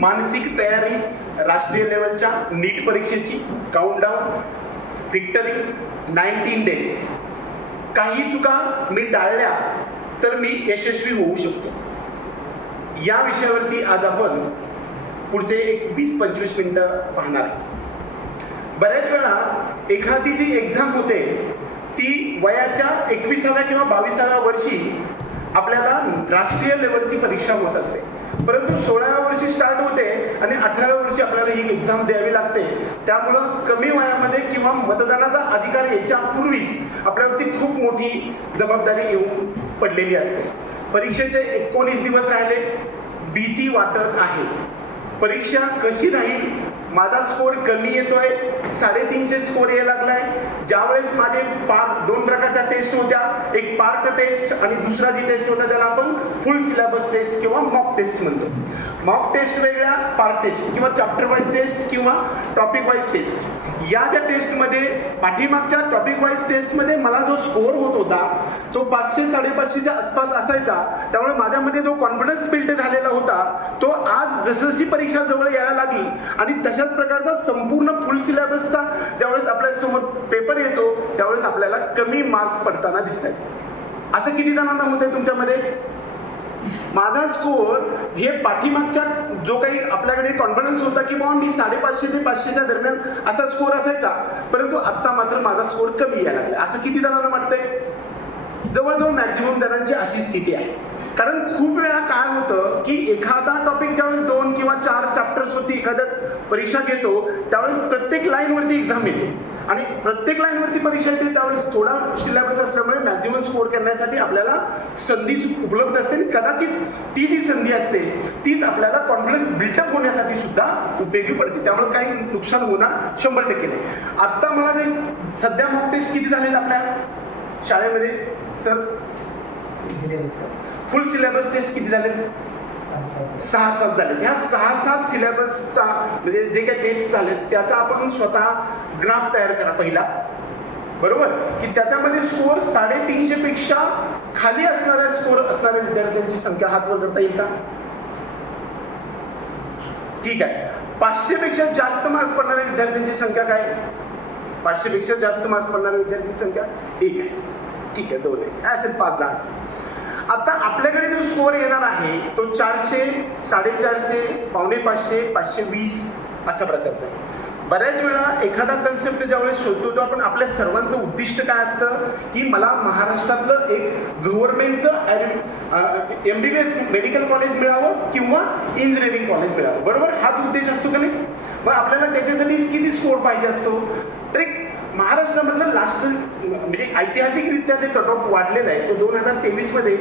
मानसिक तयारी राष्ट्रीय लेवलच्या नीट परीक्षेची काउंटडाऊन विक्टरी 19 डेज. काही चुका मी टाळल्या तर मी यशस्वी होऊ शकतो. या विषयावरती आज आपण पुढचे एक 20-25 मिनिटं पाहणार आहे. बऱ्याच वेळा एखादी जी एक्झाम होते ती वयाच्या 21व्या किंवा 22व्या वर्षी आपल्याला राष्ट्रीय लेवलची परीक्षा होत असते, परंतु 16व्या वर्षी स्टार्ट होते आणि 18व्या वर्षी आपल्याला ही एक्झाम द्यावी लागते. त्यामुळं कमी वयामध्ये किंवा मतदानाचा अधिकार याच्या पूर्वीच आपल्यावरती खूप मोठी जबाबदारी येऊन पडलेली असते. परीक्षेचे 19 दिवस राहिले. भीती वाटत आहे. परीक्षा कशी राहील? माझा स्कोर कमी येतोय, 350 स्कोर यायला लागलाय. ज्यावेळेस माझे दोन प्रकारच्या टेस्ट होत्या, एक पार्ट टेस्ट आणि दुसरा जी टेस्ट होता त्याला आपण फुल सिलेबस टेस्ट किंवा मॉक टेस्ट म्हणतो. मॉक टेस्ट वेगळ्या, पार्ट टेस्ट किंवा चॅप्टर वाईज टेस्ट किंवा टॉपिक वाईज टेस्ट. या ज्या टेस्टमध्ये पाठीमागच्या टॉपिक वाईज टेस्टमध्ये मला जो स्कोर होत होता तो 500-550च्या आसपास असायचा. त्यामुळे माझ्यामध्ये जो कॉन्फिडन्स बिल्ड झालेला होता तो आज जसजशी परीक्षा जवळ यायला लागली आणि तशाच प्रकारचा संपूर्ण फुल सिलेबसचा ज्यावेळेस आपल्यासमोर पेपर येतो त्यावेळेस आपल्याला कमी मार्क्स पडताना दिसतात. असं किती जणांना होतंय तुमच्यामध्ये? माझा स्कोर हे पाठीमागच्या जो काही आपल्याकडे कॉन्फिडन्स होता की बाबा मी 550 ते 500च्या दरम्यान असा स्कोर असायचा, परंतु आत्ता मात्र माझा स्कोर कमी यायला लागला. असं किती जणांना वाटतंय? जवळजवळ मॅक्झिमम जणांची अशी स्थिती आहे. कारण खूप वेळा काय होतं की एखादा टॉपिक ज्यावेळेस 2 किंवा 4 चॅप्टर्स वरती एखाद्या परीक्षा घेतो त्यावेळेस प्रत्येक लाईनवरती एक्झाम येते आणि प्रत्येक लाईनवरती परीक्षा येते. त्यावेळेस थोडा सिलेबस असल्यामुळे मॅक्झिमम स्कोर करण्यासाठी आपल्याला संधी उपलब्ध असते आणि कदाचित ती जी संधी असते तीच आपल्याला कॉन्फिडन्स बिल्डअप होण्यासाठी सुद्धा उपयोगी पडते. त्यामुळे काही नुकसान होणार 100% नाही. आत्ता मला जे सध्या मॉक टेस्ट किती झालेत आपल्या शाळेमध्ये सर? फुल सिलेबस टेस्ट किती झाले? 6-7 झाले. ह्या 6-7 सिलेबसचा म्हणजे जे काही टेस्ट झाले त्याचा आपण स्वतः ग्राफ तयार करा पहिला, बरोबर? की त्याच्यामध्ये स्कोर 350 पेक्षा खाली असणाऱ्या स्कोर असणाऱ्या विद्यार्थ्यांची संख्या हात वर करता येईल का? ठीक आहे. 500 पेक्षा जास्त मार्क्स पडणाऱ्या विद्यार्थ्यांची संख्या काय? 500 पेक्षा जास्त मार्क्स पडणाऱ्या विद्यार्थ्यांची संख्या 1 आहे. ठीक आहे, 2 आहे, असेल 5-10 असतील. आता आपल्याकडे जो स्कोर येणार आहे तो 400, 450, 550, 520 अशा प्रकारचा. बऱ्याच वेळा एखादा कन्सेप्ट ज्यावेळेस शोधतो तो आपण आपल्या सर्वांचं उद्दिष्ट काय असतं की मला महाराष्ट्रातलं एक गव्हर्नमेंटचं MBBS मेडिकल कॉलेज मिळावं किंवा इंजिनिअरिंग कॉलेज मिळावं, बरोबर? हाच उद्देश असतो का नाही? मग आपल्याला त्याच्यासाठी किती स्कोर पाहिजे असतो? तर एक महाराष्ट्रामधलं लास्ट म्हणजे ऐतिहासिकरित्या जे कट ऑफ वाढलेला आहे तो 2023 मध्ये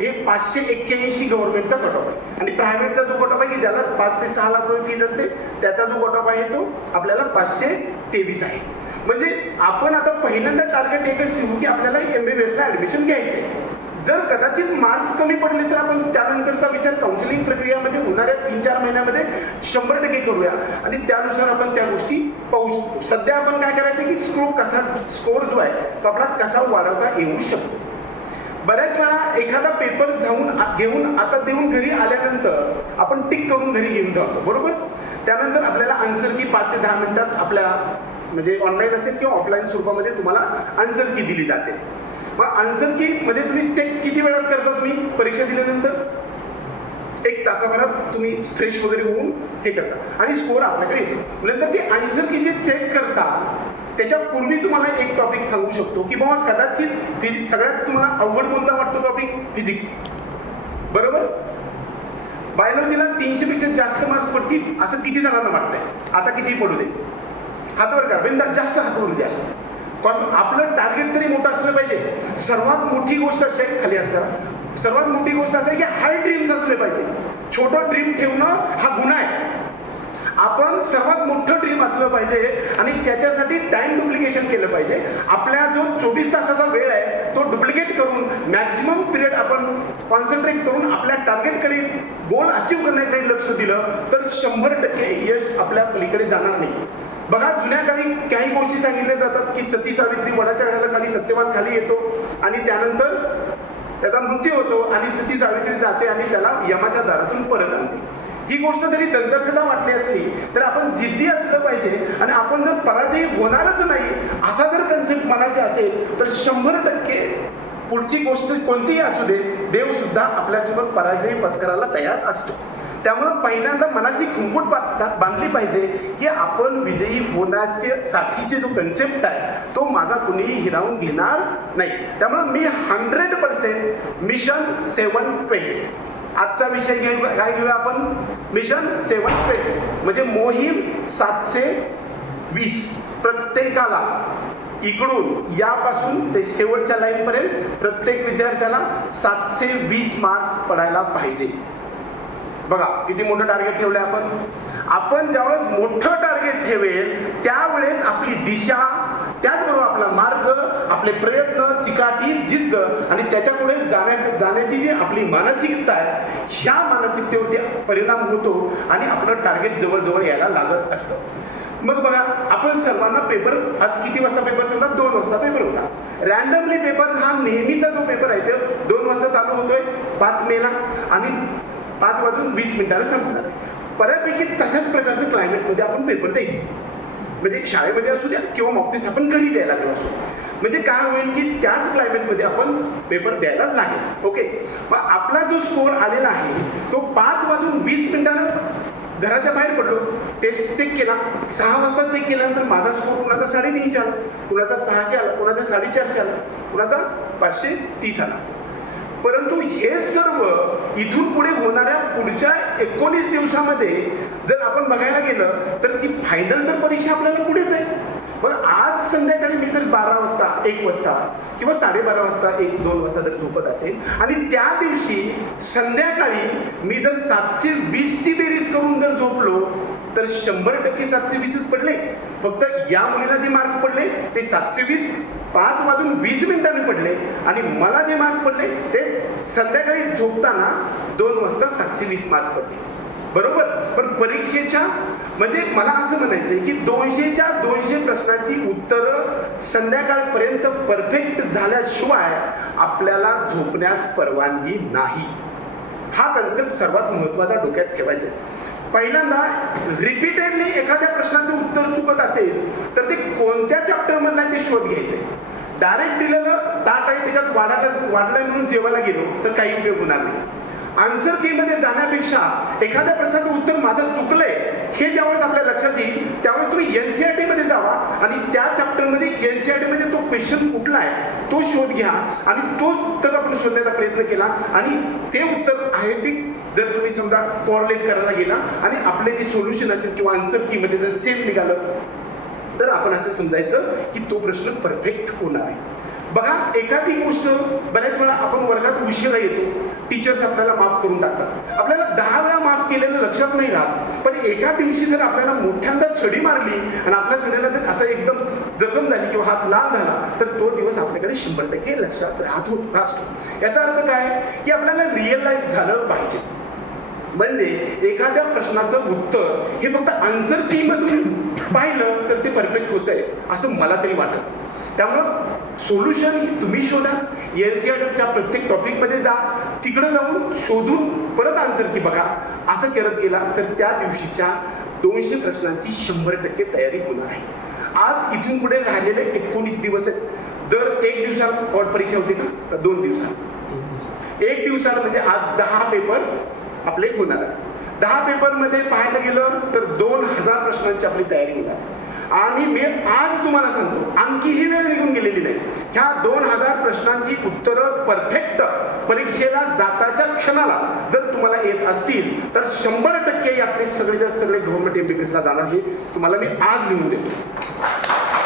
हे 581 गव्हर्नमेंटचा कट ऑफ आहे आणि प्रायव्हेटचा जो कट ऑफ आहे की ज्याला 5 ते 6 लाख रुपये फीज असते त्याचा जो कट ऑफ आहे तो आपल्याला 523 आहे. म्हणजे आपण आता पहिल्यांदा टार्गेट एकच ठेवू की आपल्याला MBBSला ऍडमिशन घ्यायचं आहे. जर कदाचित मार्क्स कमी पडले तर आपण त्यानंतरचा विचार काउन्सिलिंग प्रक्रियेमध्ये होणाऱ्या 3-4 महिन्यामध्ये 100% करूया आणि त्यानुसार आपण त्या गोष्टी पाहू. सध्या आपण काय करायचं की स्कोर जो आहे तो आपला कसा वाढवता येऊ शकतो. बऱ्याच वेळा एखादा पेपर घेऊन आता देऊन घरी आल्यानंतर आपण टिक करून घरी घेऊन जातो, बरोबर? त्यानंतर आपल्याला आन्सर की 5 ते 10 मिनिटात आपल्या म्हणजे ऑनलाईन असेल किंवा ऑफलाईन स्वरूपामध्ये तुम्हाला आन्सर की दिली जाते. मग आन्सर की मध्ये तुम्ही चेक किती वेळात करता? तुम्ही परीक्षा दिल्यानंतर 1 तासाभरात तुम्ही फ्रेश वगैरे होऊन हे करता आणि स्कोर आपल्याकडे येतो. नंतर ते आन्सर की जे चेक करता त्याच्या पूर्वी तुम्हाला एक टॉपिक सांगू शकतो की बाबा कदाचित सगळ्यात तुम्हाला अवघड कोणता वाटतो टॉपिक? फिजिक्स, बरोबर? बायोलॉजीला 300 पेक्षा जास्त मार्क्स पडतील असं किती जणांना वाटतंय? आता किती पडू दे? हातवर का बिंदास जास्त हातवरून द्या. आपलं टार्गेट तरी मोठं असलं पाहिजे. सर्वात मोठी गोष्ट अशी आहे, खाली हात करा, सर्वात मोठी गोष्ट असं आहे की हाय ड्रीम्स असले पाहिजे. छोटं ड्रीम ठेवणं हा गुन्हा आहे. आपण सर्वात मोठं ड्रीम असलं पाहिजे आणि त्याच्यासाठी टाइम डुप्लिकेशन केलं पाहिजे. आपल्या जो 24 तासाचा वेळ आहे तो डुप्लिकेट करून मॅक्झिमम पिरियड आपण कॉन्सन्ट्रेट करून आपल्या टार्गेटकडे गोल अचीव करण्याकडे लक्ष दिलं तर 100% यश आपल्या पलीकडे जाणार नाही. बघा, जुन्या काळी काही गोष्टी सांगितल्या जातात की सती सावित्री वडाच्या झाडाखाली सत्यवान खाली येतो आणि त्यानंतर त्याचा मृत्यू होतो आणि सती सावित्री जाते आणि त्याला यमाच्या दारातून परत आणते. ही गोष्ट जरी दंतकथा वाटली असली तर आपण जिद्दी असलं पाहिजे आणि आपण जर पराजय होणारच नाही असा जर कन्सेप्ट मनाशी असेल तर 100% पुढची गोष्ट कोणतीही असू दे, देव सुद्धा आपल्यासोबत पराजय पत्करायला तयार असतो. त्यामुळं पहिल्यांदा मनाची खुंकूट बांधली पाहिजे की आपण विजयी होण्याचे साठीचे जो कन्सेप्ट आहे तो माझा कुणीही हिरावून घेणार नाही. त्यामुळं मी 100% मिशन 720 आजचा विषय काय घेऊया आपण, मिशन 720 म्हणजे मोहीम 720. प्रत्येकाला इकडून यापासून ते शेवटच्या लाईन पर्यंत प्रत्येक विद्यार्थ्याला 720 मार्क्स पडायला पाहिजे. बघा किती मोठं टार्गेट ठेवलंय आपण ज्यावेळेस मोठं टार्गेट ठेवेल त्यावेळेस आपली दिशा, त्याचबरोबर आपला मार्ग, आपले प्रयत्न, चिकाटी, जिद्द आणि त्याच्यापुढे जाण्याची जी आपली मानसिकता आहे ह्या मानसिकतेवरती परिणाम होतो आणि आपलं टार्गेट जवळजवळ यायला लागत असतं. मग बघा आपण सर्वांना पेपर, आज किती वाजता पेपर होता, 2 वाजता पेपर होता. रॅन्डमली पेपर हा नेहमीचा जो पेपर आहे तो 2 वाजता चालू होतोय 5 मेला आणि 5:20 संपणार आहे. बऱ्यापैकी तशाच प्रकारचं क्लायमेटमध्ये आपण पेपर द्यायचे, म्हणजे शाळेमध्ये असू द्या किंवा मॉकटेस्ट आपण घरी द्यायला लागलो असो. म्हणजे काय होईल की त्याच क्लायमेटमध्ये आपण पेपर द्यायला लागेल. ओके, मग आपला जो स्कोर आलेला आहे तो 5:20 घराच्या बाहेर पडलो, टेस्ट चेक केला, 6 वाजता चेक केल्यानंतर माझा स्कोर कुणाचा 350 आला, कुणाचा 600 आला, कुणाचा 450 आला, कुणाचा 530 आला. परंतु हे सर्व इथून पुढे होणाऱ्या पुढच्या 19 दिवसामध्ये जर आपण बघायला गेलं तर ती फायनल तर परीक्षा आपल्याला पुढेच आहे. पण आज संध्याकाळी मी जर 12 वाजता 1 वाजता किंवा 12:30 वाजता 1-2 वाजता जर झोपत असेल आणि त्या दिवशी संध्याकाळी मी जर 720ची बेरीज करून जर झोपलो तर 100% 720च पडले. फक्त या मुलीला जे मार्क पडले ते 720 5:20 पडले आणि मला जे मार्क्स पडले ते संध्याकाळी झोपताना 2 वाजता 720 मार्क पडले. बरोबर. पण परीक्षेच्या म्हणजे मला असं म्हणायचंय की 200च्या 200 प्रश्नांची उत्तरं संध्याकाळपर्यंत परफेक्ट झाल्याशिवाय आपल्याला झोपण्यास परवानगी नाही. हा कन्सेप्ट सर्वात महत्वाचा डोक्यात ठेवायचा आहे. पहिल्यांदा रिपीटेडली एखाद्या प्रश्नाचं उत्तर चुकत असेल तर ते कोणत्या चॅप्टर मधलं ते शोध घ्यायचे. डायरेक्ट दिलेलं ताट आहे त्याच्यात वाढलंय म्हणून जेवायला गेलो तर काही उपयोग होणार नाही. आन्सर की मध्ये जाण्यापेक्षा एखाद्या प्रश्नाचं उत्तर माझं चुकलंय हे ज्यावेळेस आपल्या लक्षात येईल त्यावेळेस तुम्ही एनसीईआरटी मध्ये जावा आणि त्या चॅप्टर मध्ये एनसीईआरटी मध्ये तो क्वेश्चन कुठला आहे तो शोध घ्या आणि तो उत्तर आपण शोधण्याचा प्रयत्न केला आणि ते उत्तर आहे ते जर तुम्ही समजा कॉरलेट करायला गेला आणि आपले जे सोल्युशन असेल किंवा आन्सर की मध्ये जर सेम निघालं तर आपण असं समजायचं की तो प्रश्न परफेक्ट होणार आहे. बघा एखादी गोष्ट बऱ्याच वेळा आपण वर्गात उशिरा येतो, टीचर्स आपल्याला माफ करून टाकतात, आपल्याला 10 वेळा माफ केलेलं लक्षात नाही राहत. पण एका दिवशी जर आपल्याला मोठ्यांदा छडी मारली आणि आपल्या छडीला जर असं एकदम जखम झाली किंवा हात लाल झाला तर तो दिवस आपल्याकडे 100% लक्षात राहतो. याचा अर्थ काय की आपल्याला रिअलाइज झालं पाहिजे. म्हणजे एखाद्या प्रश्नाचं उत्तर हे फक्त आन्सर की मधून पाहिलं तर ते परफेक्ट होतंय असं मला तरी वाटत. त्यामुळं सोल्युशन ही तुम्ही शोधा. एनसीईआरटीच्या प्रत्येक टॉपिक मध्ये जा, तिकडे जाऊन शोधून परत आन्सर की बघा. असं करत गेला तर त्या दिवशीच्या 200 प्रश्नांची 100% तयारी होणार आहे. आज इथून पुढे राहिलेले 19 दिवस आहेत. दर 1 दिवसाला बोर्ड परीक्षा होती का 2 दिवसाला 1 दिवसाला म्हणजे आज 10 पेपर आपले होणार आहे. 10 पेपर मध्ये पाहायला गेलं तर 2000 प्रश्नांची आपली तयारी होणार. आणि मी आज तुम्हाला सांगतो आणखीही वेळ निघून गेलेली नाही. ह्या 2000 प्रश्नांची उत्तरं परफेक्ट परीक्षेला जाताच्या क्षणाला जर तुम्हाला येत असतील तर 100% यातले सगळे गव्हर्नमेंट एमपीपीएसला जाणार हे तुम्हाला मी आज लिहून देतो.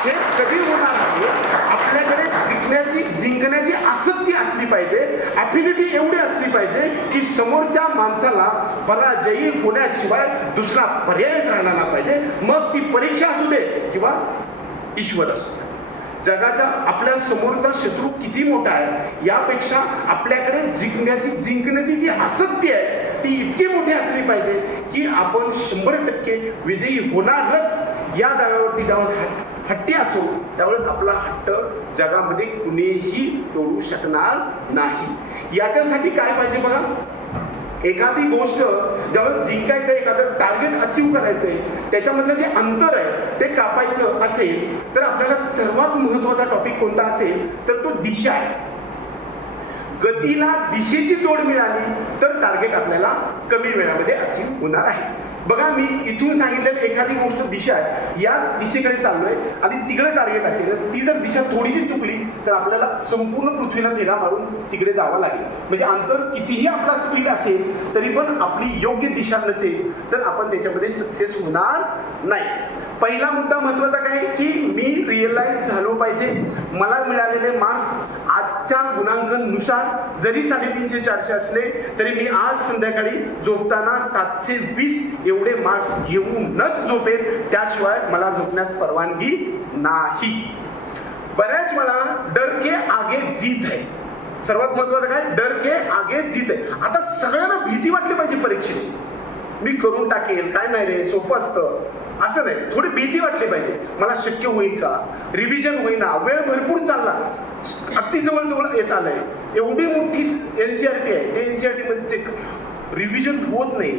हे कधी होणार आहे आपल्याकडे जिंकण्याची आसक्ती असली पाहिजे, ॲफिनिटी एवढी असली पाहिजे की समोरच्या माणसाला पराजयी होण्याशिवाय दुसरा पर्यायच राहिला ना पाहिजे. मग ती परीक्षा असू दे किंवा ईश्वर असू दे. जगाच्या आपल्या समोरचा शत्रू किती मोठा आहे यापेक्षा आपल्याकडे जिंकण्याची जी आसक्ती आहे ती इतकी मोठी असली पाहिजे की आपण 100% विजयी होणारच या दाव्यावरती ज्यावेळेस हट्टी असो त्यावेळेस आपला हट्ट जगामध्ये कुणीही तोडू शकणार नाही. याच्यासाठी काय पाहिजे बघा, एखादी गोष्ट ज्यावेळेस जिंकायचं आहे, एखादं टार्गेट अचीव करायचं आहे, त्याच्यामधलं जे अंतर आहे ते कापायचं असेल तर आपल्याला सर्वात महत्त्वाचा टॉपिक कोणता असेल तर तो दिशा आहे. गतीला दिशेची जोड मिळाली तर टार्गेट आपल्याला कमी वेळामध्ये अचीव होणार आहे. बघा, मी इथून सांगितलेलं एखादी गोष्ट दिशा आहे, या दिशेकडे चाललोय आणि तिकडे टार्गेट असेल, ती जर दिशा थोडीशी चुकली तर आपल्याला संपूर्ण पृथ्वीला फेरा मारून तिकडे जावं लागेल. म्हणजे अंतर कितीही आपला स्पीड असेल तरी पण आपली योग्य दिशा नसेल तर आपण त्याच्यामध्ये सक्सेस होणार नाही. पहिला मुद्दा महत्वाचा काय की मी रिअलाइज झालो पाहिजे. मला मिळालेले मार्क्स आजच्या गुणांकनुसार जरी 350-400 असले तरी मी आज संध्याकाळी झोपताना 720 एवढे मार्क्स घेऊनच झोपेल, त्याशिवाय मला झोपण्यास परवानगी नाही. बऱ्याच वेळा डर के आगे जीत है. सर्वात महत्वाचं काय, डर के आगे जीत आहे. आता सगळ्यांना भीती वाटली पाहिजे परीक्षेची. मी करून टाकेल, काय नाही रे, सोपं असतं असं नाही. थोडी भीती वाटली पाहिजे, मला शक्य होईल का, रिव्हिजन होईना, वेळ भरपूर चालला, अगदी जवळ येत आलंय, एवढी मोठी NCERT आहे, ते NCERT मध्ये रिव्हिजन होत नाही,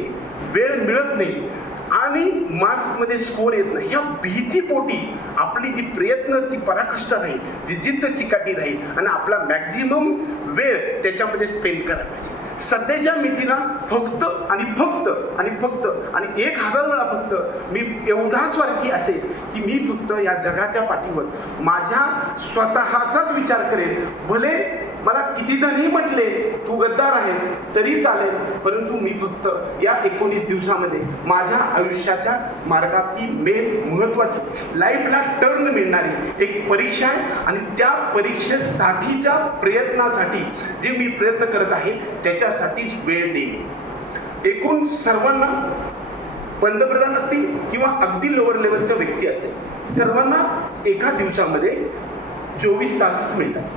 वेळ मिळत नाही आणि मार्क्समध्ये स्कोर येत नाही. ह्या भीतीपोटी आपली जी प्रयत्नाची पराकाष्ठा राहील, जी जिद्द चिकाटी राहील आणि आपला मॅक्झिमम वेळ त्याच्यामध्ये स्पेंड करायला पाहिजे. सध्याच्या मितीला फक्त आणि फक्त आणि फक्त आणि 1000 वेळा फक्त मी एवढा स्वार्थी असेल की मी फक्त या जगाच्या पाठीवर माझ्या स्वतःचाच विचार करेन. भले मला किती जणही म्हटले तू गद्दार आहेस तरी चालेल, परंतु मी फक्त या 19 दिवसामध्ये माझ्या आयुष्याच्या मार्गातली मेन महत्वाची लाईफला टर्न मिळणारी एक परीक्षा आहे आणि त्या परीक्षेसाठीच्या प्रयत्नासाठी जे मी प्रयत्न करत आहे त्याच्यासाठीच वेळ देईन. एकूण सर्वांना, पंतप्रधान असतील किंवा अगदी लोअर लेवलच्या व्यक्ती असेल, सर्वांना एका दिवसामध्ये 24 तासच मिळतात.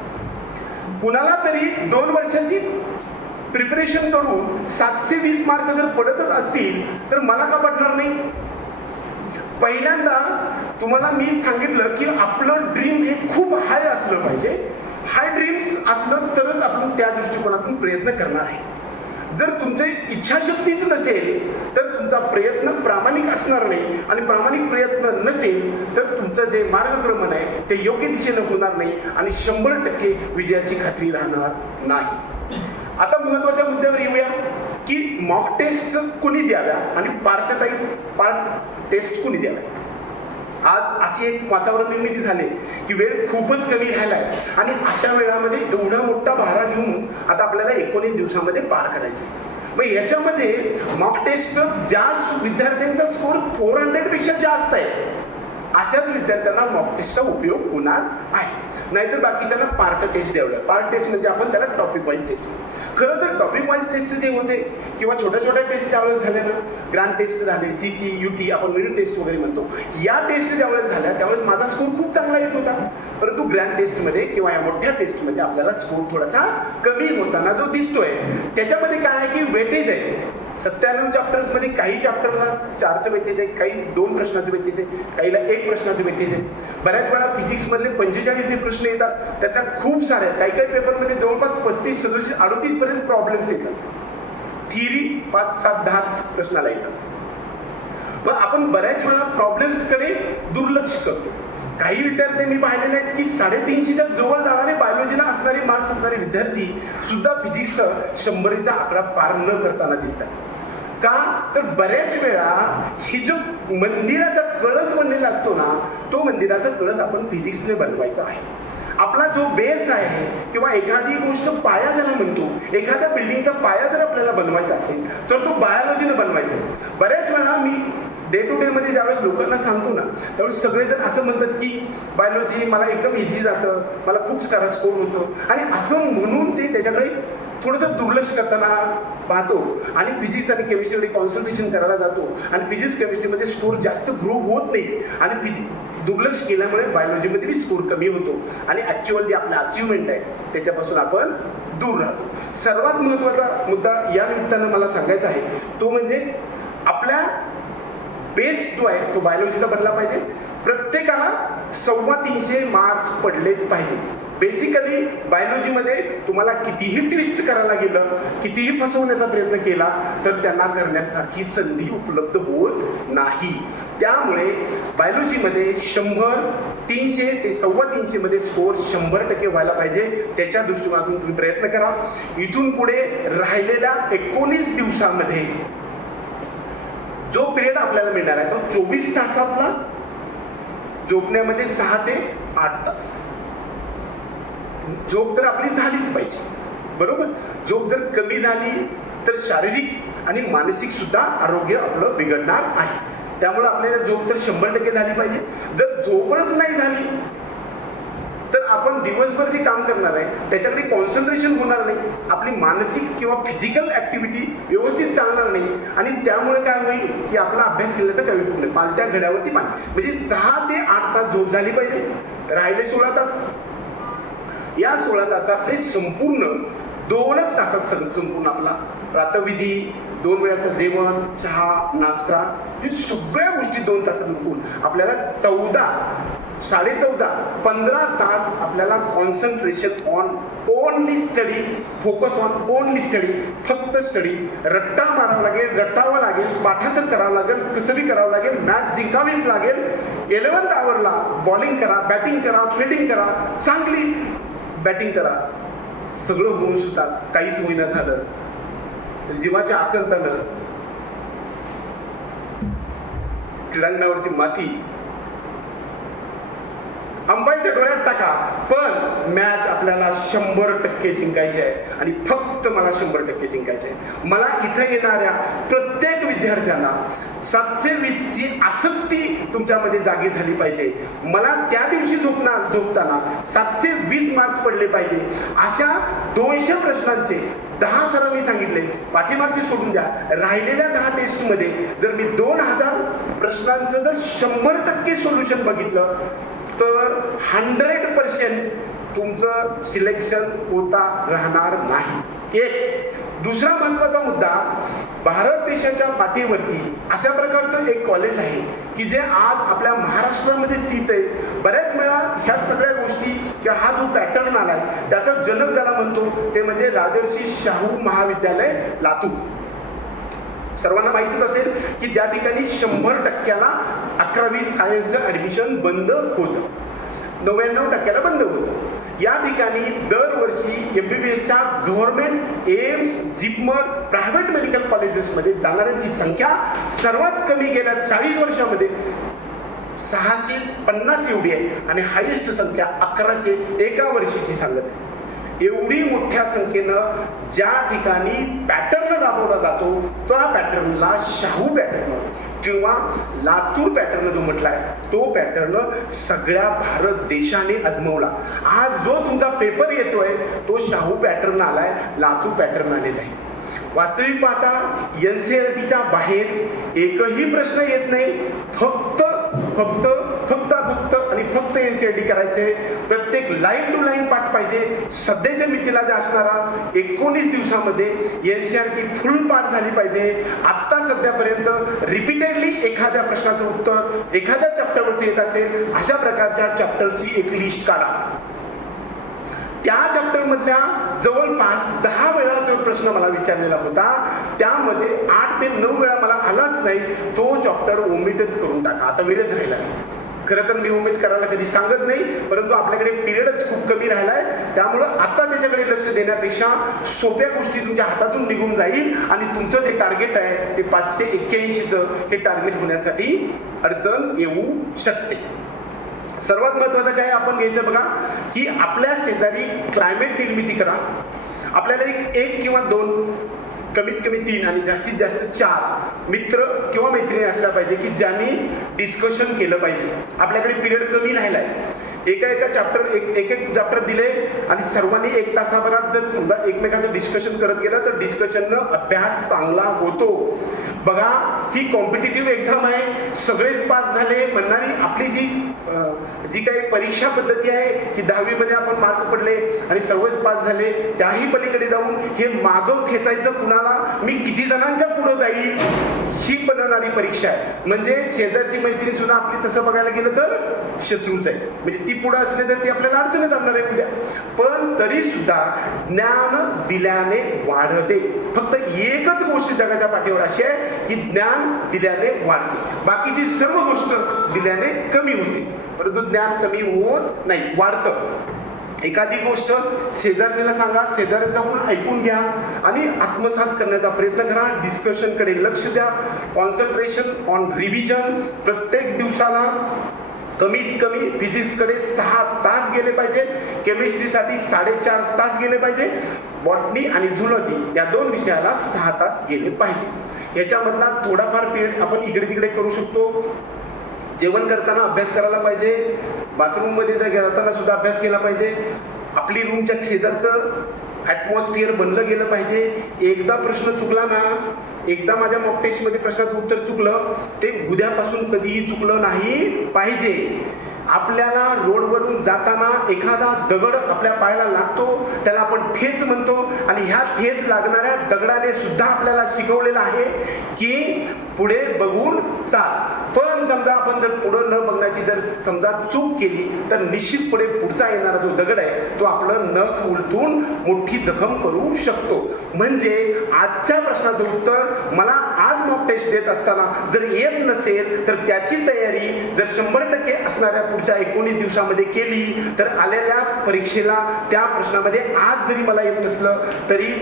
कुणाला तरी 2 वर्षाची प्रिपरेशन करून 720 मार्क जर पडतच असतील तर मला का पडणार नाही. पहिल्यांदा तुम्हाला मी सांगितलं की आपलं ड्रीम हे खूप हाय असलं पाहिजे. हाय ड्रीम्स असलं तरच आपण त्या दृष्टिकोनातून प्रयत्न करणार आहे. जर तुमची इच्छाशक्तीच नसेल तर तुमचा प्रयत्न प्रामाणिक असणार नाही आणि प्रामाणिक प्रयत्न नसेल तर तुमचं जे मार्गक्रमण आहे ते योग्य दिशेनं होणार नाही आणि 100% विजयाची खात्री राहणार नाही. आता महत्वाच्या मुद्द्यावर येऊया की मॉक टेस्ट कुणी द्याव्या आणि पार्ट टेस्ट कुणी द्याव्या. आज अशी एक वातावरण निर्मिती झाले की वेळ खूपच कमी राहिलाय आणि अशा वेळामध्ये एवढा मोठा भारा घेऊन आता आपल्याला 19 दिवसामध्ये पार करायचं. मग याच्यामध्ये मॉक टेस्ट ज्या विद्यार्थ्यांचा स्कोर 400 पेक्षा जास्त आहे अशाच विद्यार्थ्यांना मॉक टेस्टचा उपयोग होणार आहे. नाहीतर बाकीच्यांना पार्ट टेस्ट द्यावं. पार्ट टेस्ट म्हणजे आपण त्याला टॉपिक वाईज टेस्ट. खरं तर टॉपिक वाईज टेस्ट जे होते किंवा छोट्या छोट्या टेस्ट ज्यावेळेस झाल्या ना, ग्रँड टेस्ट झाले, GT, UT, आपण मिनिट टेस्ट वगैरे म्हणतो, या टेस्ट ज्यावेळेस झाल्या त्यावेळेस माझा स्कोर खूप चांगला येत होता. परंतु ग्रँड टेस्टमध्ये किंवा या मोठ्या टेस्टमध्ये आपल्याला स्कोर थोडासा कमी होताना जो दिसतोय. त्याच्यामध्ये काय आहे की वेटेज आहे. 97 चॅप्टर्समध्ये काही चॅप्टरला 4चं वेटेज आहे, काही 2 प्रश्नाचं वेटेज आहे, काहीला 1 प्रश्नाचं वेटेज आहे. बऱ्याच वेळा फिजिक्समधले 45 हे प्रश्न येतात, त्यातल्या खूप सारे काही काही पेपरमध्ये जवळपास 35, 37, 38 पर्यंत प्रॉब्लेम्स येतात. थिअरी 5, 7, 10 प्रश्नाला येतात. मग आपण बऱ्याच वेळा प्रॉब्लेम्सकडे दुर्लक्ष करतो. काही विद्यार्थी मी पाहिलेले आहेत की 350च्या जवळ जाणारे बायोलॉजीला असणारे मार्क्स असणारे विद्यार्थी सुद्धा फिजिक्सचा 100चा आकडा पार न करताना दिसतात. का तर बऱ्याच वेळा ही जो मंदिराचा कळस बनलेला असतो ना, तो मंदिराचा कळस आपण फिजिक्सने बनवायचा आहे. आपला जो बेस आहे किंवा एखादी गोष्ट पाया ज्याला म्हणतो, एखाद्या बिल्डिंगचा पाया जर आपल्याला बनवायचा असेल तर तो बायोलॉजीने बनवायचा आहे. बऱ्याच वेळा मी डे टू डे मध्ये ज्यावेळेस लोकांना सांगतो ना त्यावेळेस सगळेजण असं म्हणतात की बायोलॉजी मला एकदम इझी जातं, मला खूप सारा स्कोर होतो आणि असं म्हणून ते त्याच्याकडे थोडंसं दुर्लक्ष करताना पाहतो आणि फिजिक्स आणि केमिस्ट्रीमध्ये कॉन्सन्ट्रेशन करायला जातो आणि फिजिक्स केमिस्ट्रीमध्ये स्कोर जास्त ग्रो होत नाही आणि दुर्लक्ष केल्यामुळे बायोलॉजीमध्ये बी स्कोर कमी होतो आणि ॲक्च्युअल जे आपलं अचिव्हमेंट आहे त्याच्यापासून आपण दूर राहतो. सर्वात महत्त्वाचा मुद्दा या निमित्तानं मला सांगायचा आहे तो म्हणजे आपल्या बेस जो आहे तो बायोलॉजीचा बनला पाहिजे. प्रत्येकाला 350 मार्क्स पडलेच पाहिजे. बेसिकली बायोलॉजीमध्ये तुम्हाला कितीही ट्विस्ट करायला गेलं, कितीही फसवण्याचा प्रयत्न केला तर त्यांना करण्यासाठी संधी उपलब्ध होत नाही. त्यामुळे बायोलॉजीमध्ये 100, 300 ते 350 मध्ये स्कोर 100% व्हायला पाहिजे. त्याच्या दृष्टिकोनातून तुम्ही प्रयत्न करा. इथून पुढे राहिलेल्या 19 दिवसामध्ये जो पिरियड आपल्याला मिळणार आहे तो 24 तासातला, झोपण्यामध्ये 6 ते 8 तास. झोप तर आपली झालीच पाहिजे, बरोबर. झोप जर कमी झाली तर शारीरिक आणि मानसिक सुद्धा आरोग्य आपलं बिघडणार आहे. त्यामुळे आपल्याला झोप तर 100% झाली पाहिजे. जर झोपच नाही झाली तर आपण दिवसभर जे काम करणार आहे त्याच्याकडे कॉन्सन्ट्रेशन होणार नाही, आपली मानसिक किंवा फिजिकल ऍक्टिव्हिटी व्यवस्थित चालणार नाही आणि त्यामुळे काय होईल की आपला अभ्यास केला तर कमी पडले. पालत्या घड्यावरती पाणी, म्हणजे 6 ते 8 तास झोप झाली पाहिजे. राहिले 16 तास. या 16 तासातले संपूर्ण 2च तासात संपूर्ण आपला प्रातःविधी, 2 वेळाचं जेवण, चहा, नाश्ता, हे सगळ्या गोष्टी 2 तासात उरकून आपल्याला 14 15 तास आपल्याला concentration on only study, focus on only study, फक्त स्टडी. रट्टा मारावा लागेल, रट्टावं लागेल, पाठांतर करावं लागेल, कसबी करावं लागेल, मॅच जिंकावीच लागेल. 11th आवरला बॉलिंग करा, बॅटिंग करा, फिल्डिंग करा, चांगली बॅटिंग करा. सगळं होऊन सुद्धा काहीच होईना झालं तर जीवाच्या आकंतानं क्रीडांगणावरची माती अंपायरच्या डोळ्यात टाका, पण मॅच आपल्याला 100% जिंकायची आहे आणि फक्त मला 100% जिंकायचे आहे. मला इथं येणाऱ्या प्रत्येक विद्यार्थ्यांना 720 ची आसक्ती तुमच्यामध्ये जागी झाली पाहिजे. मला त्या दिवशी झोपताना 720 मार्क्स पडले पाहिजे. अशा 200 प्रश्नांचे 10 सरांनी सांगितले, पाठीमागचे सोडून द्या. राहिलेल्या 10 टेस्टमध्ये जर मी 2000 प्रश्नांचं जर 100% सोल्युशन बघितलं तर 100% तुमचं सिलेक्शन होता राहणार नाही. एक दुसरा महत्वाचा मुद्दा, भारत देशाच्या पाठीवरती अशा प्रकारचं एक कॉलेज आहे की जे आज आपल्या महाराष्ट्रामध्ये स्थित आहे. बऱ्याच वेळा ह्या सगळ्या गोष्टी किंवा हा जो पॅटर्न आलाय त्याचा जनक ज्याला म्हणतो ते म्हणजे राजर्षी शाहू महाविद्यालय लातूर. सर्वांना माहितीच असेल की ज्या ठिकाणी 100%ला 11वी सायन्सचं ऍडमिशन बंद होतं, 99%ला बंद होतं. या ठिकाणी दरवर्षी MBBSच्या government, AIIMS, JIPMER, private medical कॉलेजेसमध्ये जाणाऱ्यांची संख्या सर्वात कमी गेल्या 40 वर्षामध्ये 650 एवढी आहे आणि हायेस्ट संख्या 1100 एका वर्षीची सांगत आहे. एवढी मोठ्या संख्येनं ज्या ठिकाणी पॅटर्न राबवला जातो त्या पॅटर्नला शाहू पॅटर्न किंवा लातूर पॅटर्न जो म्हटलाय तो पॅटर्न सगळ्या भारत देशाने अजमावला. आज जो तुमचा पेपर येतोय तो शाहू पॅटर्न आलाय, लातूर पॅटर्न आलेला आहे. वास्तविक पाहता NCERTच्या बाहेर एकही प्रश्न येत नाही. फक्त आणि फक्त NCERT करायचे. प्रत्येक लाईन टू लाईन पाठ पाहिजे. सध्याच्या मितीला जे असणारा 19 दिवसामध्ये NCERT फुल पाठ झाली पाहिजे. आता सध्यापर्यंत रिपीटेडली एखाद्या प्रश्नाचं उत्तर एखाद्या चॅप्टरवरचं येत असेल अशा प्रकारच्या चॅप्टरची एक लिस्ट काढा. त्या चॅप्टर मधल्या जवळपास 10 वेळा जो प्रश्न मला विचारलेला होता त्यामध्ये 8 ते 9 वेळा मला आलाच नाही. तो चॅप्टर ओमिटच करून टाका. आता वेळच राहिला नाही. खरं तर मी ओमिट करायला कधी सांगत नाही, परंतु आपल्याकडे पिरियडच खूप कमी राहिलाय. त्यामुळं आता त्याच्याकडे लक्ष देण्यापेक्षा सोप्या गोष्टी तुमच्या हातातून निघून जाईल आणि तुमचं जे टार्गेट आहे ते 581चं हे टार्गेट होण्यासाठी अडचण येऊ शकते. सर्वात महत्वाचं काय आपण घ्यायचं बघा की आपल्या शेजारी क्लायमेट निर्मिती करा. आपल्याला एक किंवा 2 कमीत कमी 3 आणि जास्तीत जास्त 4 मित्र किंवा मैत्रिणी असल्या पाहिजे की ज्यांनी डिस्कशन केलं पाहिजे. आपल्याकडे पिरियड कमी राहिलाय. एका चॅप्टर दिले आणि सर्वांनी 1 तासाभरात जर समजा एकमेकांचं डिस्कशन करत गेलं तर डिस्कशननं अभ्यास चांगला होतो. बघा ही कॉम्पिटिटिव्ह एक्झाम आहे, सगळेच पास झाले म्हणणारी आपली जी काही परीक्षा पद्धती आहे की 10वी मध्ये आपण मार्क पडले आणि सर्वच पास झाले, त्याही पलीकडे जाऊन हे मागं खेचायचं कुणाला, मी किती जणांच्या पुढे जाईल ही बनवणारी परीक्षा आहे. म्हणजे शेजारची मैत्रिणी सुद्धा आपली तसं बघायला गेलं तर शत्रूच आहे. म्हणजे ती पुढे असली तर ती आपल्याला अडचणीत आणणार आहे उद्या. पण तरी सुद्धा ज्ञान दिल्याने वाढते. फक्त एकच गोष्ट जगाच्या पाठीवर अशी आहे की ज्ञान दिल्याने वाढते, बाकीची सर्व गोष्ट दिल्याने कमी होते, परंतु ज्ञान कमी होत नाही, वाढतं. एखादी गोष्ट शेजाऱ्याला सांगा, शेजाऱ्याच्याकडून ऐकून घ्या आणि आत्मसात करण्याचा प्रयत्न करा. डिस्कशनकडे लक्ष द्या. Concentration on revision. प्रत्येक दिवसाला कमीत कमी फिजिक्सकडे 6 तास गेले पाहिजे, केमिस्ट्रीसाठी 4.5 तास गेले पाहिजे, बॉटनी आणि झुलॉजी या 2 विषयाला 6 तास गेले पाहिजे. याच्यामधला थोडाफार पिरियड आपण इकडे तिकडे करू शकतो. जेवण करताना अभ्यास करायला पाहिजे, बाथरूममध्ये जाताना सुद्धा अभ्यास केला पाहिजे. आपली रूमच्या शेजारचं ॲटमॉस्फिअर बनलं गेलं पाहिजे. एकदा प्रश्न चुकला ना, एकदा माझ्या मॉक टेस्टमध्ये प्रश्नाचं उत्तर चुकलं, ते उद्यापासून कधीही चुकलं नाही पाहिजे. आपल्याला रोडवरून जाताना एखादा दगड आपल्या पायाला लागतो, त्याला आपण ठेच म्हणतो, आणि ह्या ठेच लागणाऱ्या दगडाने सुद्धा आपल्याला शिकवलेलं आहे की पुढे बघून चाल. पण समजा आपण जर पुढे न बघण्याची जर समजा चूक केली तर निश्चितपणे पुढचा येणारा जो दगड आहे तो आपलं नख उलटून मोठी जखम करू शकतो. म्हणजे आजच्या प्रश्नाचं उत्तर मला आज मॉक टेस्ट देत असताना जर येत नसेल तर त्याची तयारी जर 100% असणाऱ्या पुढच्या 19 दिवसामध्ये केली तर आलेल्या परीक्षेला त्या प्रश्नामध्ये आज जरी मला येत नसलं तरी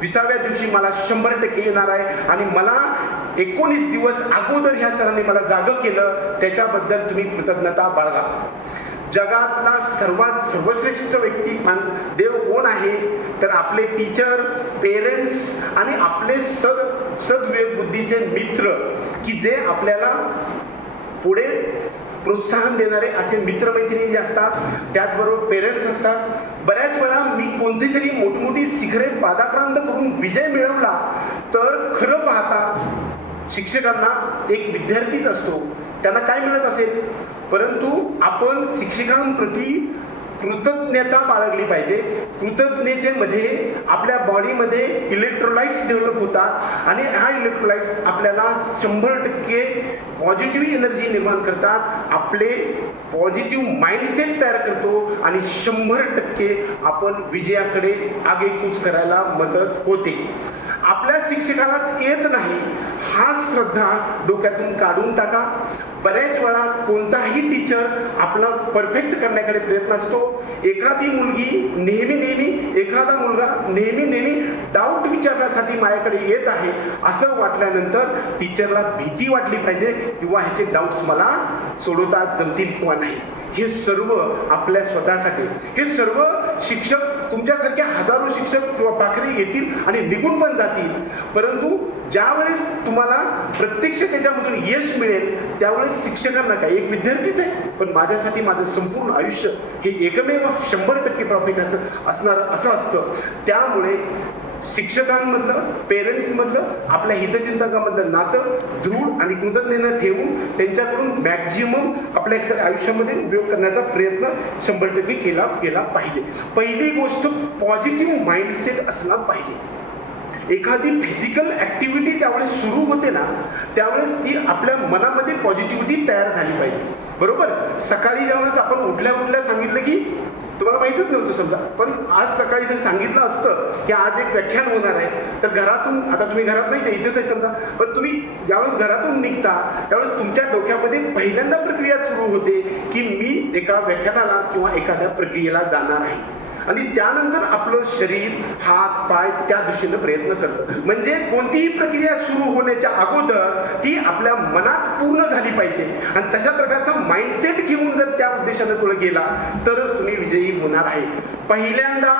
20व्या दिवशी मला 100% येणार आहे. आणि मला 19 दिवस अगोदर ह्या सरांनी मला जागं केलं, त्याच्याबद्दल तुम्ही कृतज्ञता बाळगा. जगातला सर्वात सर्वश्रेष्ठ व्यक्ती देव कोण आहे तर आपले टीचर, पेरेंट्स आणि आपले सद्विवेक बुद्धीचे मित्र, की जे आपल्याला पुढे प्रोत्साहन देणारे असे मित्रमैत्रिणी जे असतात, त्याचबरोबर पेरेंट्स असतात. बऱ्याच वेळा मी कोणती तरी मोठमोठी शिखरे पादाक्रांत करून विजय मिळवला तर खरं पाहता शिक्षकांना एक विद्यार्थीच असतो, त्यांना काय मिळत असेल, परंतु आपण शिक्षकांप्रती कृतज्ञता बाळगली पाहिजे. कृतज्ञतेमध्ये आपल्या बॉडीमध्ये इलेक्ट्रोलाइट्स डेव्हलप होतात आणि हा इलेक्ट्रोलाइट्स आपल्याला 100% पॉझिटिव्ह एनर्जी निर्माण करतात, आपले पॉझिटिव्ह माइंडसेट तयार करतो आणि 100% आपण विजयाकडे आगेकूच करायला मदत होते. आपल्या शिक्षकालाच येत नाही हा श्रद्धा डोक्यातून काढून टाका. बऱ्याच वेळा कोणताही टीचर आपला परफेक्ट करण्याकडे प्रयत्न असतो. एखादी मुलगी नेहमी एखादा मुलगा नेहमी डाऊट विचारण्यासाठी माझ्याकडे येत आहे असं वाटल्यानंतर टीचरला भीती वाटली पाहिजे किंवा ह्याचे डाऊट्स मला सोडवता जमतील किंवा नाही. हे सर्व आपल्या स्वतःसाठी. हे सर्व शिक्षक तुमच्यासारखे हजारो शिक्षक किंवा पाखरे येतील आणि निघून पण जातील, परंतु ज्यावेळेस तुम्हाला प्रत्यक्ष त्याच्यामधून यश मिळेल त्यावेळेस शिक्षकांना काय, एक विद्यार्थीच आहे पण माझ्यासाठी माझं संपूर्ण आयुष्य हे एकमेव 100% प्रॉफिटाचं असणार असं असतं. त्यामुळे शिक्षकांमधलं, पेरेंट्समधलं, आपल्या हितचिंतकांमधलं नातं दृढ आणि कृतज्ञता ठेवून त्यांच्याकडून मॅक्झिमम आपल्या आयुष्यामध्ये उपयोग करण्याचा प्रयत्न 100% केला पाहिजे. पहिली गोष्ट पॉझिटिव्ह माइंडसेट असला पाहिजे. एखादी फिजिकल ऍक्टिव्हिटी ज्यावेळेस सुरू होते ना त्यावेळेस ती आपल्या मनामध्ये पॉझिटिव्हिटी तयार झाली पाहिजे. बरोबर, सकाळी ज्यावेळेस आपण उठल्या सांगितलं की तुम्हाला माहितच नव्हतं समजा, पण आज सकाळी जर सांगितलं असतं की आज एक व्याख्यान होणार आहे तर घरातून, आता तुम्ही घरात नाहीच इथेच आहे समजा, पण तुम्ही ज्यावेळेस घरातून निघता त्यावेळेस तुमच्या डोक्यामध्ये पहिल्यांदा प्रक्रिया सुरू होते की मी एका व्याख्यानाला किंवा एखाद्या प्रक्रियेला जाणार आहे आणि त्यानंतर आपलं शरीर, हात, पाय त्या दिशेनं प्रयत्न करतं. म्हणजे कोणतीही प्रक्रिया सुरू होण्याच्या अगोदर ती आपल्या मनात पूर्ण झाली पाहिजे आणि तशा प्रकारचा माइंडसेट घेऊन जर त्या उद्देशाने पुढे गेला तरच तुम्ही विजयी होणार आहे. पहिल्यांदा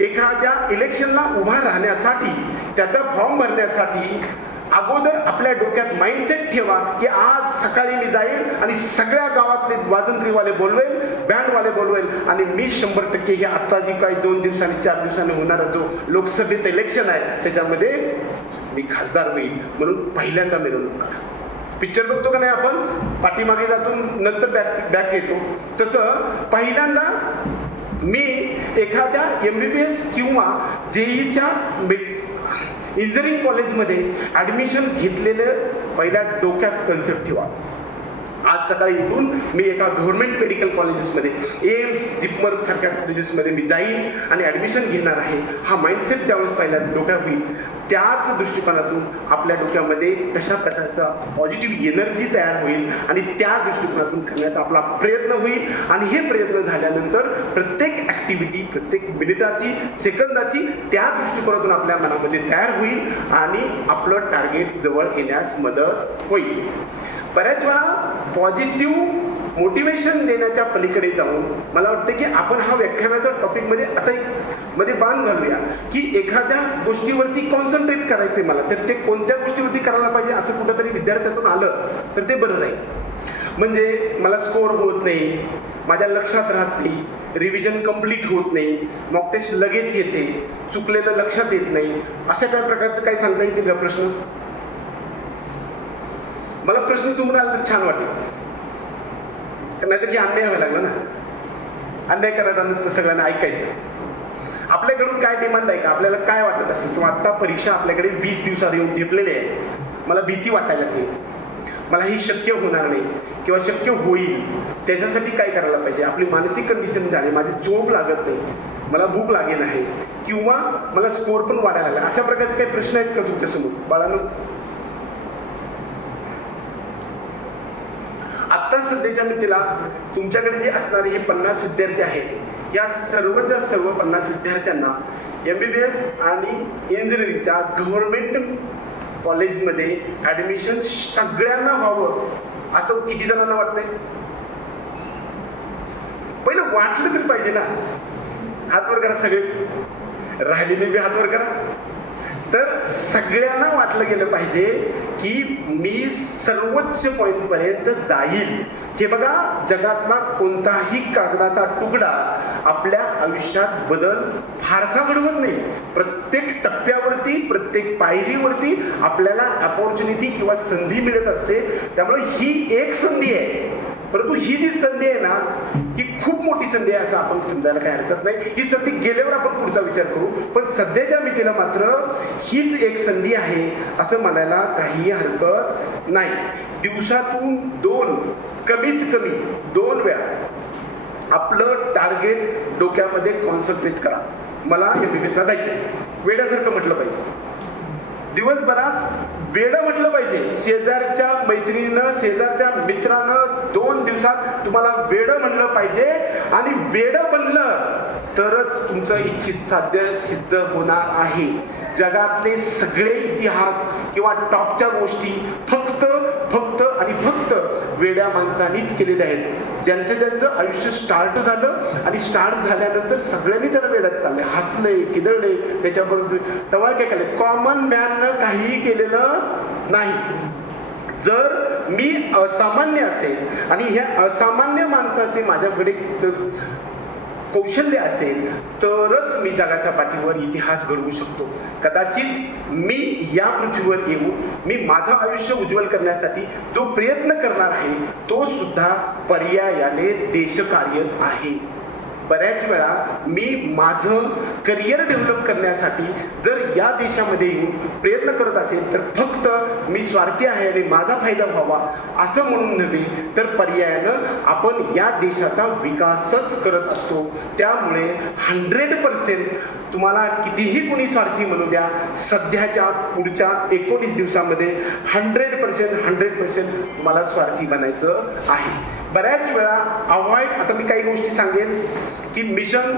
एखाद्या इलेक्शनला उभा राहण्यासाठी, त्याचा फॉर्म भरण्यासाठी अगोदर आपल्या डोक्यात माइंडसेट ठेवा की आज सकाळी मी जाईल आणि सगळ्या गावातले वाजंत्रीवाले बोलवेल, बँडवाले बोलवेल आणि मी 100% हे आता जी काही 2 दिवसांनी 4 दिवसांनी होणारा जो लोकसभेचं इलेक्शन आहे त्याच्यामध्ये मी खासदार होईल म्हणून पहिल्यांदा मिरवणूक करा. पिक्चर बघतो का नाही आपण, पाठीमागे जातो नंतर बॅक येतो, तसं पहिल्यांदा मी एखाद्या MBBS किंवा JEEच्या इंजिनिअरिंग कॉलेजमध्ये ॲडमिशन घेतलेलं पहिल्या डोक्यात कन्सेप्ट ठेवा. आज सकाळी उठून मी एका गव्हर्नमेंट मेडिकल कॉलेजेसमध्ये, एम्स, जिपमर सारख्या कॉलेजेसमध्ये मी जाईन आणि ॲडमिशन घेणार आहे, हा माइंडसेट ज्यावेळेस पहिल्या डोक्यात होईल, त्याच दृष्टिकोनातून आपल्या डोक्यामध्ये तशा प्रकारचा पॉझिटिव्ह एनर्जी तयार होईल आणि त्या दृष्टिकोनातून करण्याचा आपला प्रयत्न होईल. आणि हे प्रयत्न झाल्यानंतर प्रत्येक ॲक्टिव्हिटी, प्रत्येक मिनिटाची, सेकंदाची त्या दृष्टिकोनातून आपल्या मनामध्ये तयार होईल आणि आपलं टार्गेट जवळ येण्यास मदत होईल. बऱ्याच वेळा पॉझिटिव्ह मोटिवेशन देण्याच्या पलीकडे जाऊन मला वाटतं की आपण हा व्याख्यानाच्या टॉपिकमध्ये आता एक मध्ये बाण घालूया की एखाद्या गोष्टीवरती कॉन्सन्ट्रेट करायचंय मला, तर ते कोणत्या गोष्टीवरती करायला पाहिजे असं कुठंतरी विद्यार्थ्यातून आलं तर ते बरं नाही. म्हणजे मला स्कोअर होत नाही, माझ्या लक्षात राहत नाही, रिव्हिजन कंप्लीट होत नाही, मॉक टेस्ट लगेच येते, चुकलेलं लक्षात येत नाही, अशा काय प्रकारचं काही सांगता येतील का प्रश्न? मला प्रश्न तुम्हाला आला तर छान वाटेल, नाहीतर की अन्याय व्हायला लागला ना. अन्याय करायचा नसतं, सगळ्यांना ऐकायचं. आपल्याकडून काय डिमांड आहे का, आपल्याला काय वाटत असेल किंवा आता परीक्षा आपल्याकडे 20 दिवसात येऊन ठेपलेली आहे, मला भीती वाटायला लागली, मला ही शक्य होणार नाही किंवा शक्य होईल, त्याच्यासाठी काय करायला पाहिजे? आपली मानसिक कंडिशन झाली, माझी झोप लागत नाही, मला भूक लागेल नाही किंवा मला स्कोअर पण वाढायला लागला, अशा प्रकारचे काही प्रश्न आहेत का तुमच्यासमोर बाळांनो? आत्ता सध्याच्या मितीला तुमच्याकडे जे असणारे हे 50 विद्यार्थी आहेत, या सर्वच्या सर्व 50 विद्यार्थ्यांना MBBS आणि इंजिनिअरिंगच्या गव्हर्नमेंट कॉलेजमध्ये ॲडमिशन सगळ्यांना व्हावं असं किती जणांना वाटतंय? पहिलं वाटलं तर पाहिजे ना. हात वर करा सगळेच, राहिलेले बी हात वर करा. तर सगळ्यांना वाटलं गेलं पाहिजे की मी सर्वोच्च पॉईंट पर्यंत जाईल. हे बघा, जगातला कोणताही कागदाचा तुकडा आपल्या आयुष्यात बदल फारसा घडवत नाही. प्रत्येक टप्प्यावरती, प्रत्येक पायरीवरती आपल्याला अपॉर्च्युनिटी किंवा संधी मिळत असते. त्यामुळे ही एक संधी आहे, परंतु ही जी संधी आहे ना, ही खूप मोठी संधी आहे असं आपण समजायला काही हरकत नाही. ही संधी गेल्यावर आपण पुढचा विचार करू, पण सध्याच्या मितीला मात्र हीच एक संधी आहे असं म्हणायला काही हरकत नाही. दिवसातून कमीत कमी 2 वेळा आपलं टार्गेट डोक्यामध्ये कॉन्सन्ट्रेट करा. मला MBBSला जायचंय, वेड्यासारखं म्हटलं पाहिजे. दिवसभरात वेडं म्हटलं पाहिजे. शेजारच्या मैत्रिणीनं, शेजारच्या मित्रानं 2 दिवसात तुम्हाला वेडं म्हणलं पाहिजे. आणि वेडं बनलं तरच तुमचं इच्छित साध्य सिद्ध होणार आहे. जगातले सगळे इतिहास किंवा टॉपच्या गोष्टी फक्त आणि फक्त वेड्या माणसांनीच केलेल्या आहेत. ज्यांचं आयुष्य स्टार्ट झालं आणि स्टार्ट झाल्यानंतर सगळ्यांनी त्याला वेड्यात काढले, हसले, किदळले, त्याच्याबरोबर टवाळके केले. कॉमन मॅननं काहीही केलेलं नाही. जर मी असामान्य असेल आणि ह्या असामान्य माणसाचे माझ्याकडे कौशल्य असेल तरच मी जगाच्या पाठीवर इतिहास घडवू शकतो. कदाचित मी या पृथ्वीवर येऊन मी माझं आयुष्य उज्ज्वल करण्यासाठी जो प्रयत्न करणार आहे तो सुद्धा पर्यायाने देशकार्यच आहे. बऱ्याच वेळा मी माझं करिअर डेव्हलप करण्यासाठी जर या देशामध्ये येऊन प्रयत्न करत असेल तर फक्त मी स्वार्थी आहे आणि माझा फायदा व्हावा असं म्हणून नव्हे, तर पर्यायानं आपण या देशाचा विकासच करत असतो. त्यामुळे 100% तुम्हाला कितीही कोणी स्वार्थी म्हणू द्या, सध्याच्या पुढच्या 19 दिवसामध्ये 100% तुम्हाला स्वार्थी बनायचं आहे. बऱ्याच वेळा अवॉइड, आता मी काही गोष्टी सांगेन की मिशन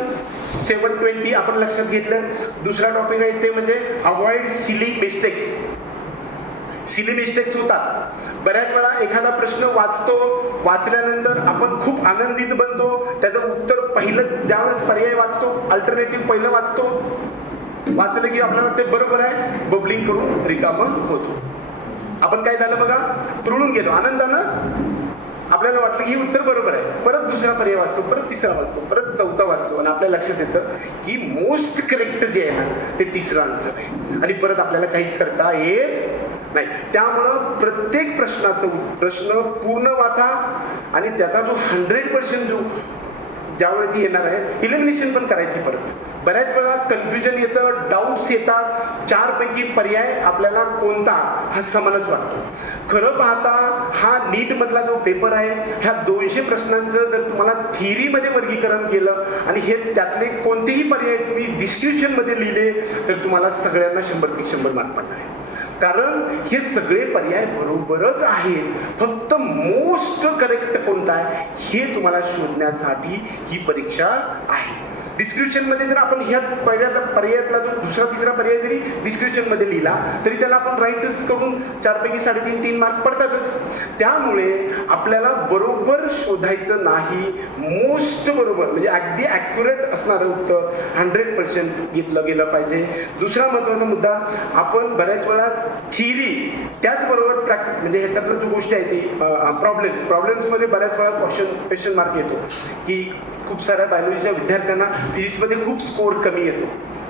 720 आपण लक्षात घेतलं. दुसरा टॉपिक आहे ते म्हणजे avoid silly mistakes. Silly mistakes होतात. बऱ्याच वेळा एखादा प्रश्न वाचल्यानंतर आपण खूप आनंदित बनतो, त्याचं उत्तर पहिलं ज्यावेळेस पर्याय वाचतो, अल्टरनेटिव्ह पहिलं वाचलं की आपल्याला वाटते बरोबर आहे, बबलिंग करून रिकामं होतो. आपण काय झालं बघा, तुळून गेलो आनंदानं, आपल्याला वाटलं की हे उत्तर बरोबर आहे, परत दुसरा पर्याय वाचतो, परत तिसरा वाचतो, परत चौथा वाचतो आणि आपल्या लक्षात येतं की मोस्ट करेक्ट जे आहे ना ते तिसरं आन्सर आहे आणि परत आपल्याला काहीच करता येत नाही. त्यामुळं प्रत्येक प्रश्न पूर्ण वाचा आणि त्याचा जो 100% जो ज्यावेळेस येणार आहे इलिमिनेशन पण करायचं. परत बऱ्याच वेळा कन्फ्युजन येतं, डाऊट्स येतात, 4 पैकी पर्याय आपल्याला कोणता हा समानच वाटतो. खरं पाहता हा नीट मधला जो पेपर आहे, ह्या 200 प्रश्नांचं जर तुम्हाला थिअरीमध्ये वर्गीकरण केलं आणि हे त्यातले कोणतेही पर्याय तुम्ही डिस्क्रिप्शनमध्ये लिहिले तर तुम्हाला सगळ्यांना 100पैकी 100 मार्क पडणार आहे. कारण हे सगळे पर्याय बरोबरच आहेत, फक्त मोस्ट करेक्ट कोणता आहे हे तुम्हाला शोधण्यासाठी ही परीक्षा आहे. डिस्क्रिप्शनमध्ये जर आपण ह्या पर्यायातला जो दुसरा तिसरा पर्याय जरी डिस्क्रिप्शनमध्ये लिहिला तरी त्याला आपण राईटच करून 4 पैकी 3.5 मार्क पडतातच. त्यामुळे आपल्याला बरोबर शोधायचं नाही, मोस्ट बरोबर म्हणजे अगदी ॲक्युरेट असणारं उत्तर 100% घेतलं गेलं पाहिजे. दुसरा महत्त्वाचा मुद्दा, आपण बऱ्याच वेळा थिअरी त्याचबरोबर म्हणजे ह्याच्यातलं जो गोष्टी आहे ती प्रॉब्लेम्समध्ये बऱ्याच वेळा क्वेश्चन मार्क येतो की खूप साऱ्या बायोलॉजीच्या विद्यार्थ्यांना फिजिक्समध्ये खूप स्कोर कमी येतो,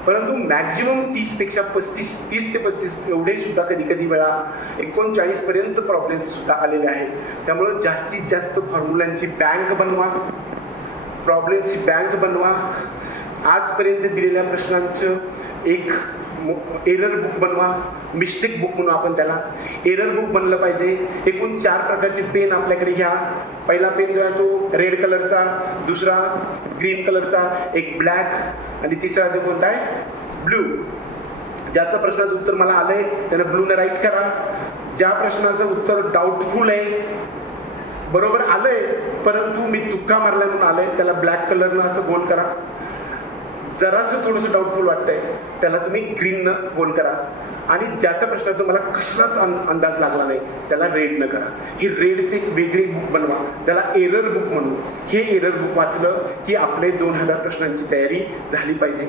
परंतु मॅक्झिमम 30 ते 35 एवढे सुद्धा कधी वेळा 39 पर्यंत प्रॉब्लेम्स सुद्धा आलेले आहेत. त्यामुळे जास्तीत जास्त फॉर्म्युलांची बँक बनवा, प्रॉब्लेम्सची बँक बनवा. आजपर्यंत दिलेल्या प्रश्नांचं एक एरर बुक बनवा, मिस्टेक बुक म्हणून आपण त्याला एरर बुक बनलं पाहिजे. एकूण 4 प्रकारचे पेन आपल्याकडे घ्या. पहिला पेन जो आहे तो रेड कलरचा, दुसरा ग्रीन कलरचा, एक ब्लॅक आणि तिसरा जो कोणता आहे ब्लू. ज्याचं प्रश्नाचं उत्तर मला आलंय त्यानं ब्लूने राईट करा. ज्या प्रश्नाचं उत्तर डाऊटफुल आहे, बरोबर आलंय परंतु मी तुक्का मारलाय म्हणून आलंय, त्याला ब्लॅक कलरनं असं गोल करा. जरासं थोडंसं डाऊटफुल वाटतंय त्याला तुम्ही ग्रीननं गोल करा. आणि ज्याचा प्रश्नाचा मला कसलाच अंदाज लागला नाही त्याला रेड न करा. ही रेडचे एक वेगळी बुक बनवा, त्याला एरर बुक म्हणू. हे एरर बुक वाचलं की आपले 2000 प्रश्नांची तयारी झाली पाहिजे.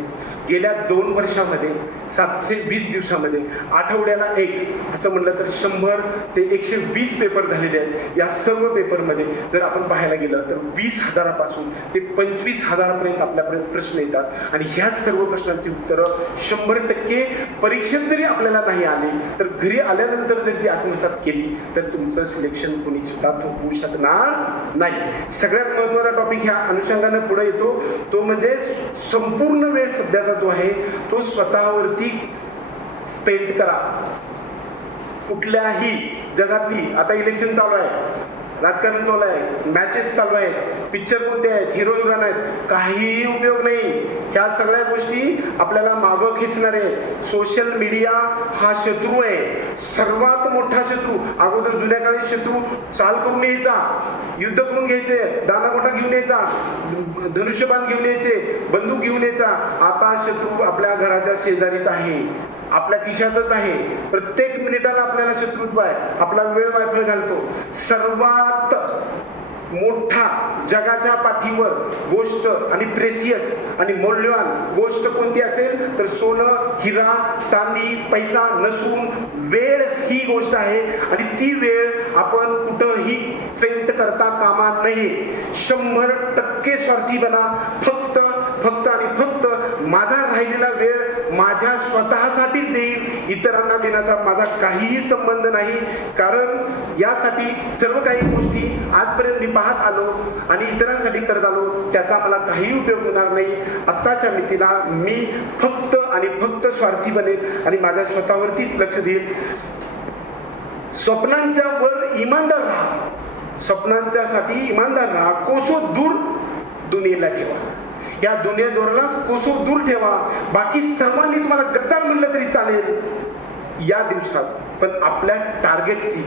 गेल्या 2 वर्षामध्ये 720 दिवसामध्ये आठवड्याला एक असं म्हणलं तर 100 ते 120 पेपर झालेले आहेत. या सर्व पेपरमध्ये जर आपण पाहायला गेलं तर 20,000पासून ते 25,000पर्यंत आपल्यापर्यंत प्रश्न येतात आणि ह्या सर्व प्रश्नांची उत्तरं 100% परीक्षेत जरी आपल्याला नाही आली तर घरी आल्यानंतर जर ती आत्मसात केली तर तुमचं सिलेक्शन कोणी सुद्धा होऊ शकणार नाही. सगळ्यात महत्त्वाचा टॉपिक ह्या अनुषंगाने पुढे येतो तो म्हणजे संपूर्ण वेळ सध्याचा जो आहे तो स्वतःवरती स्पेंड करा. कुठल्याही जगातली, आता इलेक्शन चालू आहे, राजकारण चालू आहे, मॅचेस चालू आहेत, पिक्चर कोणते आहेत, हिरो हिरोईन आहेत, काहीही उपयोग नाही. ह्या सगळ्या गोष्टी आपल्याला मागं खेचणार आहेत. सोशल मीडिया हा शत्रू आहे, सर्वात मोठा शत्रू. अगोदर जुन्या काळी शत्रू चाल करून यायचा, युद्ध करून घ्यायचे, दानागोटा घेऊन यायचा, धनुष्यबाण घेऊन यायचे, बंदूक घेऊन यायचा. आता शत्रू आपल्या घराच्या शेजारीच आहे, आपल्या खिशातच आहे, प्रत्येक मिनिटाला आपल्याला शत्रुत्व आहे, आपला वेळ वायफळ घालतो. सर्वात मोठा जगाच्या पाठीवर गोष्ट आणि प्रेसियस आणि मौल्यवान गोष्ट कोणती असेल तर सोनं, हिरा, चांदी, पैसा नसून वेळ ही गोष्ट आहे. आणि ती वेळ आपण कुठंही स्पेंड करता कामा नये. 100% स्वार्थी बना. फक्त आणि फक्त माझा राहिलेला वेळ माझ्या स्वतःसाठीच देईल, इतरांना देण्याचा माझा काहीही संबंध नाही. कारण यासाठी सर्व काही गोष्टी आजपर्यंत मी पाहत आलो आणि इतरांसाठी करत आलो, त्याचा मला काही उपयोग होणार नाही. आत्ताच्या मितीला मी फक्त आणि फक्त स्वार्थी बनेल आणि माझ्या स्वतःवरतीच लक्ष देईल. स्वप्नांच्या वर इमानदार राहा, स्वप्नांच्यासाठी इमानदार राहा. कोसो दूर दुनियेला ठेवा, या दुनियेदोरलाच कोसो दूर ठेवा. बाकी सर्वांनी तुम्हाला गद्दार म्हणलं तरी चालेल या दिवसात, पण आपल्या टार्गेटची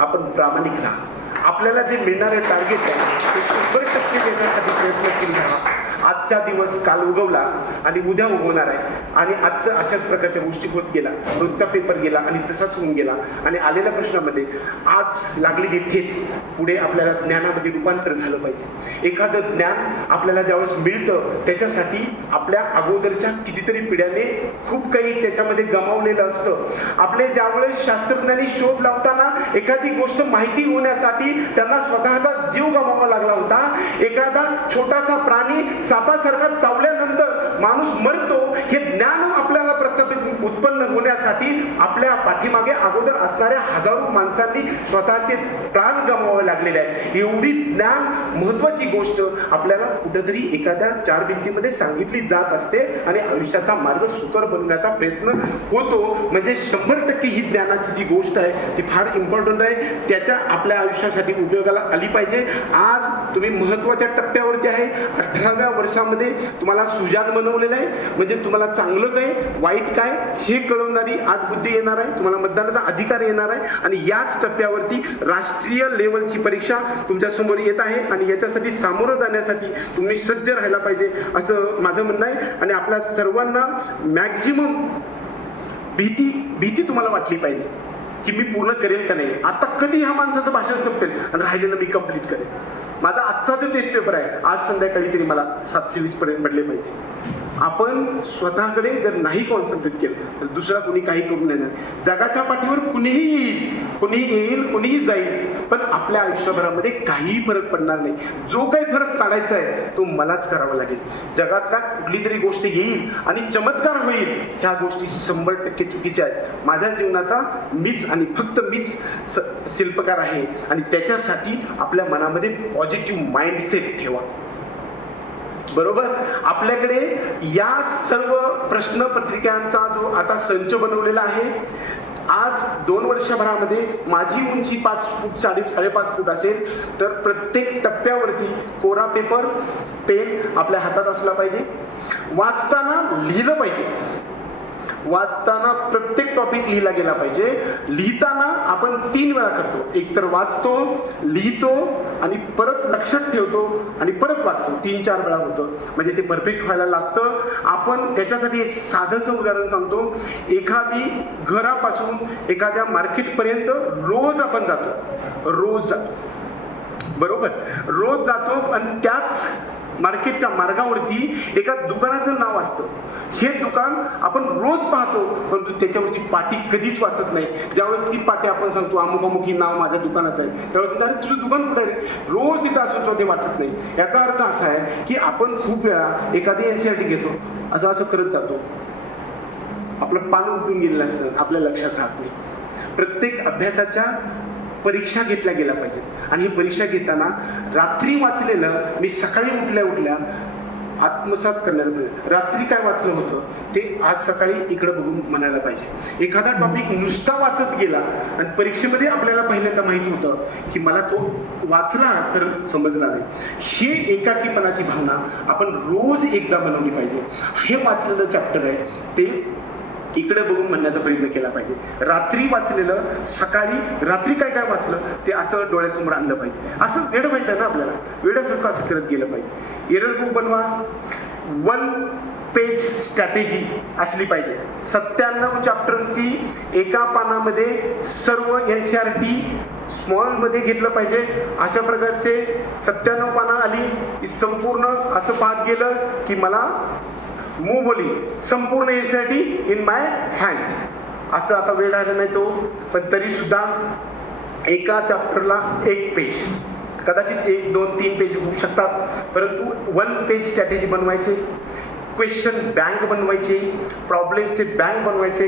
आपण प्रामाणिक राहा. आपल्याला जे मिळणारे टार्गेट आहे ते 100% देण्यासाठी प्रयत्न केले राहा. आजचा दिवस काल उगवला आणि उद्या उगवणार आहे आणि आजचं अशाच प्रकारच्या गोष्टी होत गेला. रोजचा पेपर गेला आणि तसाच होऊन गेला आणि आलेल्या प्रश्नामध्ये आज लागलेली ठेच पुढे आपल्याला ज्ञानामध्ये रूपांतर झालं पाहिजे. एखादं ज्ञान आपल्याला ज्यावेळेस मिळतं त्याच्यासाठी आपल्या अगोदरच्या कितीतरी पिढ्याने खूप काही त्याच्यामध्ये गमावलेलं असतं. आपले ज्यावेळेस शास्त्रज्ञांनी शोध लावताना एखादी गोष्ट माहिती होण्यासाठी त्यांना स्वतःचा जीव गमावा लागला होता. एखादा छोटासा प्राणी सापासारखा चावल्यानंतर माणूस मरतो हे ज्ञान आपल्याला प्रस्थापित उत्पन्न होण्यासाठी आपल्या पाठीमागे अगोदर असणाऱ्या हजारो माणसांनी स्वतःचे प्राण गमवावे लागलेले आहेत. एवढी ज्ञान महत्वाची गोष्ट आपल्याला कुठेतरी एखाद्या चार भिंतीमध्ये सांगितली जात असते आणि आयुष्याचा मार्ग सुकर बनवण्याचा प्रयत्न होतो. म्हणजे 100% ही ज्ञानाची जी गोष्ट आहे ती फार इम्पॉर्टंट आहे. त्याच्या आपल्या आयुष्यासाठी उपयोगाला आली पाहिजे. आज तुम्ही महत्वाच्या टप्प्यावरती आहे. 18व्या वर्षामध्ये तुम्हाला सुजाण बनवलेलं आहे. म्हणजे तुम्हाला चांगलं काय वाईट काय हे कळवणारी आज बुद्धी येणार आहे. तुम्हाला मतदानाचा अधिकार येणार आहे आणि याच टप्प्यावरती राष्ट्रीय लेवलची परीक्षा तुमच्या समोर येत आहे आणि याच्यासाठी सामोरं जाण्यासाठी तुम्ही सज्ज राहायला पाहिजे असं माझं म्हणणं आहे. आणि आपल्या सर्वांना मॅक्झिमम भीती तुम्हाला वाटली पाहिजे की मी पूर्ण करेल का नाही. आता कधी ह्या माणसाचं भाषण संपेल आणि राहिलेलं मी कंप्लीट करेल. माझा आजचा जो टेस्ट पेपर आहे आज संध्याकाळी तरी मला 720 पर्यंत पडले पाहिजे. आपण स्वतःकडे जर नाही कॉन्सन्ट्रेट केलं तर दुसरा कोणी काही करून येणार. जगाच्या पाठीवर कुणीही येईल कुणीही जाईल पण आपल्या आयुष्यभरामध्ये काहीही फरक पडणार नाही. जो काही फरक काढायचा आहे तो मलाच करावा लागेल. जगातला कुठली तरी गोष्ट येईल आणि चमत्कार होईल ह्या गोष्टी 100% चुकीच्या आहेत. माझ्या जीवनाचा मीच आणि फक्त मीच शिल्पकार आहे आणि त्याच्यासाठी आपल्या मनामध्ये पॉझिटिव्ह माइंडसेट ठेवा. बरोबर. आपल्याकडे या सर्व प्रश्नपत्रिकांचा जो आता संच बनवलेला आहे. आज 2 वर्षभरामध्ये माझी उंची 5 फूट 5.5 फूट असेल तर प्रत्येक टप्प्यावरती कोरा पेपर पेन आपल्या हातात असला पाहिजे. वाचताना लिहिलं पाहिजे. वाचताना प्रत्येक टॉपिक लिहिला गेला पाहिजे. लिहिताना आपण 3 वेळा करतो. एक तर वाचतो, लिहितो आणि परत लक्षात ठेवतो आणि परत वाचतो. 3-4 वेळा होतं म्हणजे ते परफेक्ट व्हायला लागतं. आपण त्याच्यासाठी एक साधंसं उदाहरण सांगतो. एखादी घरापासून एखाद्या मार्केटपर्यंत रोज आपण जातो. रोज जातो. बरोबर. रोज जातो आणि त्याच मार्केटच्या मार्गावरती एका दुकानाचं नाव असतं. हे दुकान आपण रोज पाहतो परंतु त्याच्यावरची पाटी कधीच वाचत नाही. ज्यावेळेस ती पाटी आपण सांगतो अमुक अमुक ही नाव माझ्या दुकानाचं आहे त्यावेळेस अरे तुझं दुकान कुठं आहे. रोज तिथं असून ते वाटत नाही. याचा अर्थ असा आहे की आपण खूप वेळा एखादी NCERT घेतो असं करत जातो. आपलं पान उठून गेलेलं असतं आपल्या लक्षात राहत नाही. प्रत्येक अभ्यासाच्या परीक्षा घेतल्या गेल्या पाहिजेत आणि ही परीक्षा घेताना रात्री वाचलेलं मी सकाळी उठल्या आत्मसात करण्याला पाहिजे. रात्री काय वाचलं होतं ते आज सकाळी इकडं बघून म्हणायला पाहिजे. एखादा टॉपिक नुसता वाचत गेला आणि परीक्षेमध्ये आपल्याला पहिल्यांदा माहिती होतं की मला तो वाचला तर समजला नाही. हे एकाकीपणाची भावना आपण रोज एकदा बनवली पाहिजे. हे वाचलेलं चॅप्टर आहे ते इकडे बघून म्हणण्याचा प्रयत्न केला पाहिजे. रात्री वाचलेलं सकाळी रात्री काय काय वाचलं ते असं डोळ्यासमोर आणलं पाहिजे. असं वेळ व्हायचं ना आपल्याला. वेळासारखं असं करत गेलं पाहिजे. एरर बुक बनवा. 1 पेज स्ट्रॅटेजी असली पाहिजे. 97 चॅप्टर्सची एका पानामध्ये सर्व NCERT स्मॉलमध्ये घेतलं पाहिजे. अशा प्रकारचे 97 पानं आली की संपूर्ण असं पाहत गेलं की मला मूवली संपूर्ण NCERT इन माय हँड. असं आता वेळ राहिला नाही तो पण तरी सुद्धा एका चॅप्टरला 1 पेज कदाचित 1, 2, 3 पेज होऊ शकतात परंतु 1 पेज स्ट्रॅटेजी बनवायचे. क्वेश्चन बँक बनवायचे. प्रॉब्लेमचे बँक बनवायचे.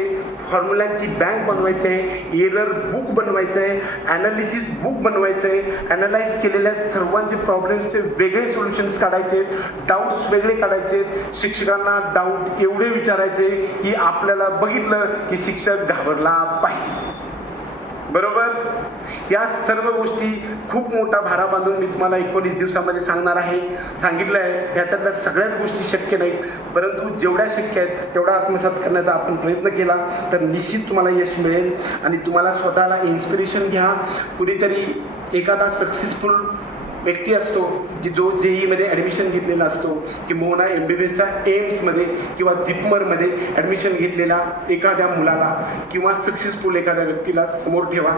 फॉर्म्युलांची बँक बनवायचे. एरर बुक बनवायचं आहे. ॲनालिसिस बुक बनवायचं आहे. ॲनालाइज केलेल्या सर्वांचे प्रॉब्लेम्सचे वेगळे सोल्युशन्स काढायचे. डाऊट्स वेगळे काढायचे. शिक्षकांना डाऊट एवढे विचारायचे की आपल्याला बघितलं की शिक्षक घाबरला पाहिजे. बरोबर. या सर्व गोष्टी खूप मोठा भारा बांधून मी तुम्हाला 19 दिवसामध्ये सांगणार आहे. सांगितलं आहे याच्यातल्या सगळ्याच गोष्टी शक्य नाहीत परंतु जेवढ्या शक्य आहेत तेवढा आत्मसात करण्याचा आपण प्रयत्न केला तर निश्चित तुम्हाला यश मिळेल. आणि तुम्हाला स्वतःला इन्स्पिरेशन घ्या. कुणीतरी एखादा सक्सेसफुल व्यक्ती असतो की जो JEE मध्ये ॲडमिशन घेतलेला असतो किंवा MBBSचा एम्समध्ये किंवा जिपमरमध्ये ॲडमिशन घेतलेला एखाद्या मुलाला किंवा सक्सेसफुल एखाद्या व्यक्तीला समोर ठेवा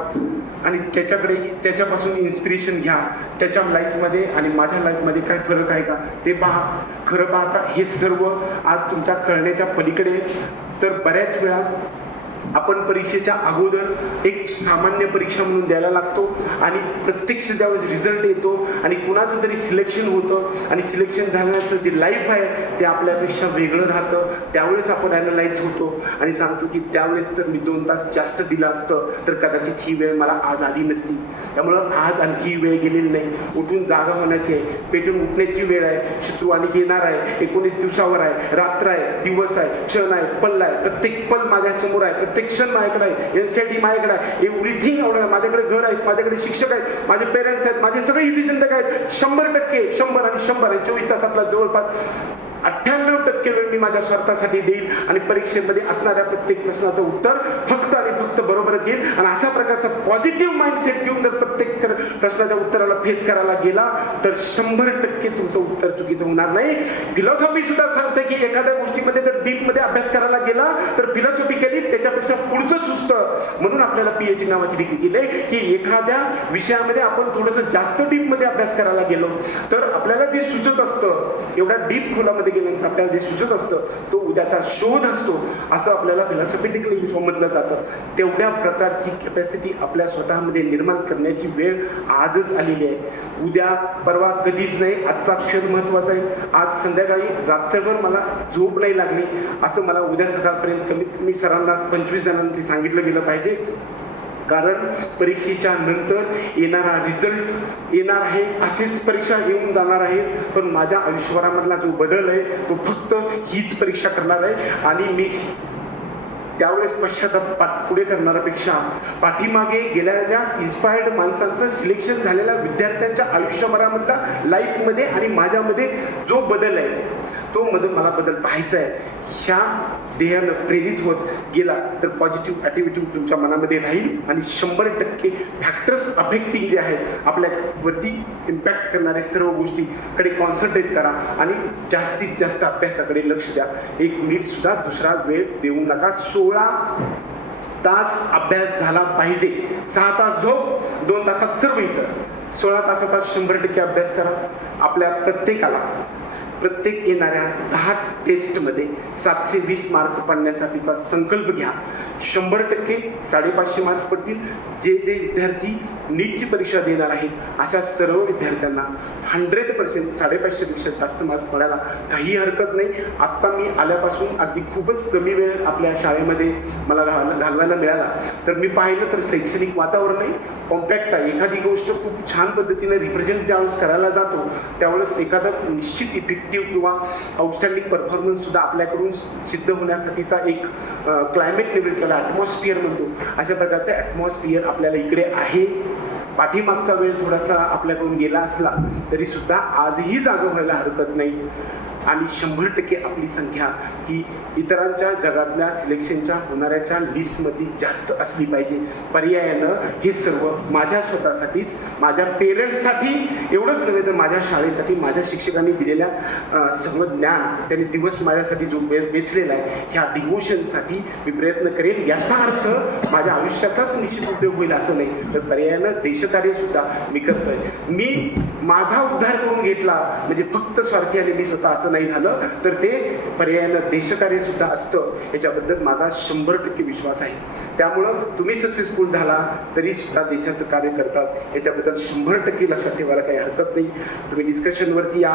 आणि त्याच्यापासून इन्स्पिरेशन घ्या. त्याच्या लाईफमध्ये आणि माझ्या लाईफमध्ये काय फरक आहे का ते पहा. खरं पाहता हे सर्व आज तुमच्या कळण्याच्या पलीकडे. तर बऱ्याच वेळा आपण परीक्षेच्या अगोदर एक सामान्य परीक्षा म्हणून द्यायला लागतो आणि प्रत्यक्ष ज्यावेळेस रिझल्ट येतो आणि कुणाचं तरी सिलेक्शन होतं आणि सिलेक्शन झाल्याचं जे लाईफ आहे ते आपल्यापेक्षा वेगळं राहतं, त्यावेळेस आपण ॲनलाइज होतो आणि सांगतो की त्यावेळेस जर मी 2 तास जास्त दिलं असतं तर कदाचित ही वेळ मला आज आली नसती. त्यामुळं आज आणखी वेळ गेलेली नाही, उठून जागा होण्याची आहे, पेटून उठण्याची वेळ आहे. शत्रू आणि येणार आहे, 19 दिवसावर आहे, रात्र आहे, दिवस आहे, क्षण आहे, पल आहे. प्रत्येक पल माझ्यासमोर आहे, प्रत्येक क्षण माझ्याकडे आहे, एनसीआरटी माझ्याकडे आहे, एव्हरीथिंग एवढं माझ्याकडे घर आहे, माझ्याकडे शिक्षक आहेत, माझे पेरेंट्स आहेत, माझे सगळे हितचिंतक आहेत. 100% 100 आणि 100 आणि 24 तासातला जवळपास 98% वेळ मी माझ्या स्वार्थासाठी देईल आणि परीक्षेमध्ये असणाऱ्या प्रत्येक प्रश्नाचं उत्तर फक्त आणि फक्त बरोबरच घेईल. आणि अशा प्रकारचा पॉझिटिव्ह माइंडसेट घेऊन जर प्रत्येक प्रश्नाच्या उत्तराला फेस करायला गेला तर 100% तुमचं उत्तर चुकीचं होणार नाही. फिलॉसॉफी सुद्धा सांगते की एखाद्या गोष्टीमध्ये जर डीपमध्ये अभ्यास करायला गेला तर फिलॉसॉफिकली त्याच्यापेक्षा पुढचं सुचतं. म्हणून आपल्याला पीएचडी नावाची डिग्री दिली की एखाद्या विषयामध्ये आपण थोडंसं जास्त डीपमध्ये अभ्यास करायला गेलो तर आपल्याला जे सुचत असतं, एवढ्या डीप खोलामध्ये गेल्यानंतर आपल्याला जे सुचत असतं तो उद्याचा शोध असतो, असं आपल्याला फिलॉसॉफिकली म्हटलं जातं. तेवढ्या प्रकारची कॅपॅसिटी आपल्या स्वतःमध्ये निर्माण करण्याची वेळ आजच आलेली आहे. उद्या परवा कधीच नाही, आजचा क्षण महत्त्वाचा आहे. आज संध्याकाळी रात्रभर मला झोप नाही लागली असं मला उद्या सकाळपर्यंत कमीत कमी सरांना 25 जणांनी सांगितलं गेलं पाहिजे. कारण परीक्षेच्या नंतर येणारा रिझल्ट येणार आहे, असेच परीक्षा येऊन जाणार आहेत, पण माझ्या आयुष्यभरामधला जो बदल आहे तो फक्त हीच परीक्षा करणार आहे. आणि मी त्यावेळेस पश्चाताप पुढे करणाऱ्यापेक्षा पाठीमागे गेल्या ज्या इन्स्पायर्ड माणसांचं सिलेक्शन झालेल्या विद्यार्थ्यांच्या आयुष्यभरामधला लाईफमध्ये आणि माझ्यामध्ये जो बदल आहे तो मला बदल पाहायचा आहे. ह्या ध्येयानं प्रेरित होत गेला तर पॉझिटिव्ह ॲटिट्यूड तुमच्या मनामध्ये राहील आणि 100% फॅक्टर्स अफेक्टिंग जे आहेत आपल्यावरती इम्पॅक्ट करणारे सर्व गोष्टीकडे कॉन्सन्ट्रेट करा आणि जास्तीत जास्त अभ्यासाकडे लक्ष द्या. 1 मिनिट सुद्धा दुसरा वेळ देऊ नका. 16 तास अभ्यास झाला पाहिजे. 6 तास झोप, 2 तासात सर्व इतर. 16 तासाचा 100% अभ्यास करा. आपल्या प्रत्येक येणाऱ्या 10 टेस्टमध्ये 720 मार्क पडण्यासाठीचा संकल्प घ्या. 100% 550 मार्क्स पडतील. जे विद्यार्थी नीटची परीक्षा देणार आहेत अशा सर्व विद्यार्थ्यांना 100% 550 पेक्षा जास्त मार्क्स पडायला काही हरकत नाही. आत्ता मी आल्यापासून अगदी खूपच कमी वेळ आपल्या शाळेमध्ये मला घालवायला मिळाला तर मी पाहिलं तर शैक्षणिक वातावरणही कॉम्पॅक्ट आहे. एखादी गोष्ट खूप छान पद्धतीने रिप्रेझेंट ज्यावेळेस करायला जातो त्यावेळेस एखादा निश्चित इफेक्टिव्ह किंवा आउटस्टँडिंग परफॉर्मन्स सुद्धा आपल्याकडून सिद्ध होण्यासाठीचा एक क्लायमेट निर्मित केला, ॲटमॉस्फिअर म्हणतो. अशा प्रकारचं ॲटमॉस्फिअर आपल्याला इकडे आहे. पाठीमागचा वेळ थोडासा आपल्याकडून गेला असला तरी सुद्धा आजही जागा व्हायला हरकत नाही. आणि 100% आपली संख्या ही इतरांच्या जगातल्या सिलेक्शनच्या होणाऱ्याच्या लिस्टमध्ये जास्त असली पाहिजे. पर्यायानं हे सर्व माझ्या स्वतःसाठीच, माझ्या पेरेंट्ससाठी एवढंच नव्हे तर माझ्या शाळेसाठी, माझ्या शिक्षकांनी दिलेल्या सगळं ज्ञान त्यांनी दिवस माझ्यासाठी जो वेचलेला आहे ह्या डिवोशनसाठी मी प्रयत्न करेन. याचा अर्थ माझ्या आयुष्याचाच निश्चित उपयोग होईल असं नाही, तर पर्यायानं देशकार्यसुद्धा मी करतोय. मी माझा उद्धार करून घेतला म्हणजे फक्त स्वार्थी आणि मी स्वतः असं नाही झालं, तर ते पर्यायानं देशकार्य सुद्धा असतं याच्याबद्दल माझा 100% विश्वास आहे. त्यामुळं तुम्ही सक्सेसफुल झाला तरी सुद्धा देशाचं कार्य करतात याच्याबद्दल 100% लक्षात ठेवायला काही हरकत नाही. तुम्ही डिस्कशनवरती या.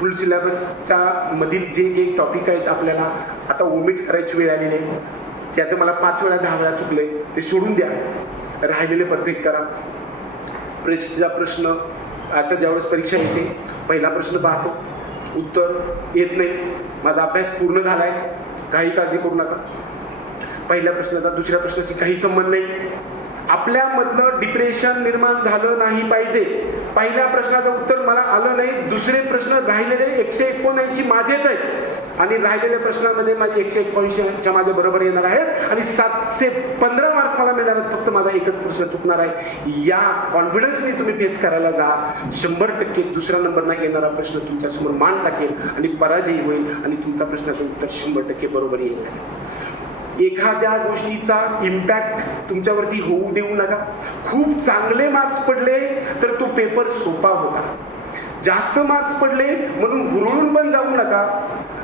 फुल सिलेबसच्या मधील जे काही टॉपिक आहेत आपल्याला आता ओमिट करायची वेळ आलेली आहे, त्याचं मला 5 वेळा 10 वेळा चुकले ते सोडून द्या, राहिलेले परफेक्ट करा. प्रेस्टचा प्रश्न आता ज्यावेळेस परीक्षा येते पहिला प्रश्न पाहतो, उत्तर येत नाही, माझा अभ्यास पूर्ण झाला आहे, काही काळजी करू नका. पहिल्या प्रश्नाचा दुसऱ्या प्रश्नाशी काही संबंध नाही. आपल्यामधलं डिप्रेशन निर्माण झालं नाही पाहिजे. पहिल्या प्रश्नाचं उत्तर मला आलं नाही, दुसरे प्रश्न राहिलेले 179 माझेच आहेत आणि राहिलेल्या प्रश्नामध्ये माझे 179च्या माझ्या बरोबर येणार आहेत आणि 715 मार्क मला मिळणार आहेत. फक्त माझा एकच प्रश्न चुकणार आहे. या कॉन्फिडन्सने तुम्ही फेस करायला जा. 100% दुसरा नंबरला येणारा प्रश्न तुमच्यासमोर मान टाकेल आणि पराजयी होईल आणि तुमचा प्रश्नाचं उत्तर 100% बरोबर येईल. एखाद्या गोष्टीचा इम्पॅक्ट तुमच्यावरती होऊ देऊ नका. खूप चांगले मार्क्स पडले तर तो पेपर सोपा होता. जास्त मार्क्स पडले म्हणून हुरळून पण जाऊ नका.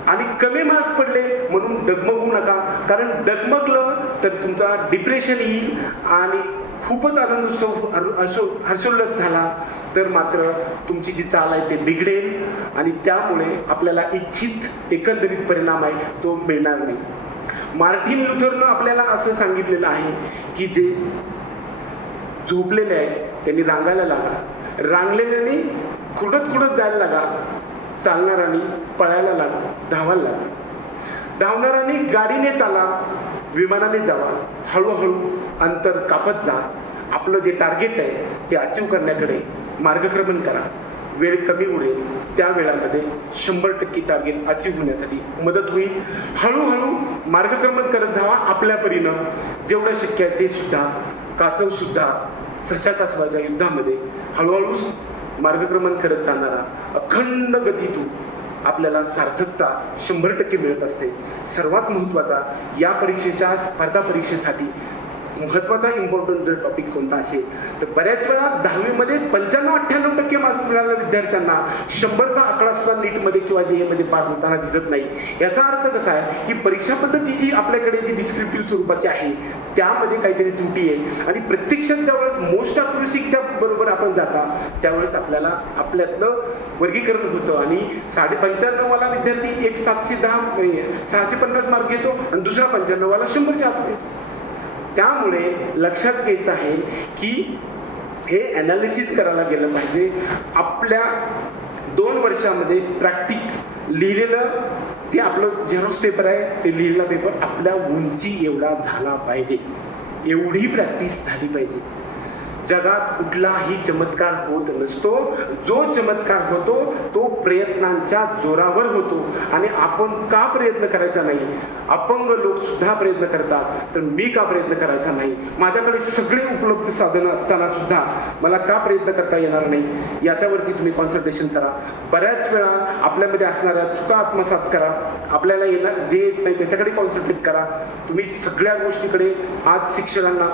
आणि कमी मार्क्स पडले म्हणून डगमगू नका, कारण डगमगलं तर तुमचा डिप्रेशन येईल आणि खूपच आनंद हर्षोल्लास झाला तर मात्र तुमची जी चाल आहे ते बिघडेल आणि त्यामुळे आपल्याला इच्छित एकंदरीत परिणाम आहे तो मिळणार नाही. मार्टिन लुथरनं आपल्याला असं सांगितलेलं आहे की जे झोपलेले आहेत त्यांनी रांगायला लागा, रांगलेल्याने खुडत खुडत जायला लागा, चालणाऱ्यांनी पळायला लागा, धावायला लागा, धावणाऱ्यांनी गाडीने चाला, विमानाने जावा, हळूहळू अंतर कापत जा. आपलं जे टार्गेट आहे ते अचीव करण्याकडे मार्गक्रमण करा. वेळ कमी उडेल त्या वेळामध्ये 100% टार्गेट अचीव होण्यासाठी मदत होईल. हळूहळू मार्गक्रमण करत जावा आपल्या परीनं, जेवढं शक्य आहे ते सुद्धा. कासव सुद्धा ससा कासवाच्या युद्धामध्ये हळूहळू मार्गक्रमण करत जाणारा अखंड गतीतून आपल्याला सार्थकता 100% मिळत असते. सर्वात महत्त्वाचा या परीक्षेच्या स्पर्धा परीक्षेसाठी महत्त्वाचा इम्पॉर्टंट जर टॉपिक कोणता असेल तर बऱ्याच वेळा 10वीमध्ये 95-98% मार्क्स मिळालेल्या विद्यार्थ्यांना 100चा आकडा सुद्धा नीटमध्ये किंवा जेईमध्ये पार होताना दिसत नाही. याचा अर्थ कसा आहे की परीक्षा पद्धती जी आपल्याकडे जी डिस्क्रिप्टिव्ह स्वरूपाची आहे त्यामध्ये काहीतरी त्रुटी आहे आणि प्रत्यक्षात ज्यावेळेस मोस्ट अक्युरसीच्या बरोबर आपण जाता त्यावेळेस आपल्याला आपल्यातलं वर्गीकरण होतं आणि 95.5वाला विद्यार्थी एक 650 मार्क घेतो आणि दुसरा 95वाला 100च्या आत घेतो. त्यामुळे लक्षात घ्यायचं आहे की हे ॲनालिसिस करायला गेलं पाहिजे. आपल्या 2 वर्षामध्ये प्रॅक्टिस लिहिलेलं जे आपलं झेरॉक्स पेपर आहे ते लिहिलेला पेपर आपल्या उंची एवढा झाला पाहिजे, एवढी प्रॅक्टिस झाली पाहिजे. जगात कुठलाही चमत्कार होत नसतो. जो चमत्कार होतो तो प्रयत्नांच्या जोरावर होतो आणि आपण का प्रयत्न करायचा नाही? अपंग लोक सुद्धा प्रयत्न करतात तर मी का प्रयत्न करायचा नाही? माझ्याकडे सगळे उपलब्ध साधनं असताना सुद्धा मला का प्रयत्न करता येणार नाही? याच्यावरती तुम्ही कॉन्सन्ट्रेशन करा. बऱ्याच वेळा आपल्यामध्ये असणाऱ्या चुका आत्मसात करा, आपल्याला येणार जे येत नाही त्याच्याकडे कॉन्सन्ट्रेट करा. तुम्ही सगळ्या गोष्टीकडे आज शिक्षकांना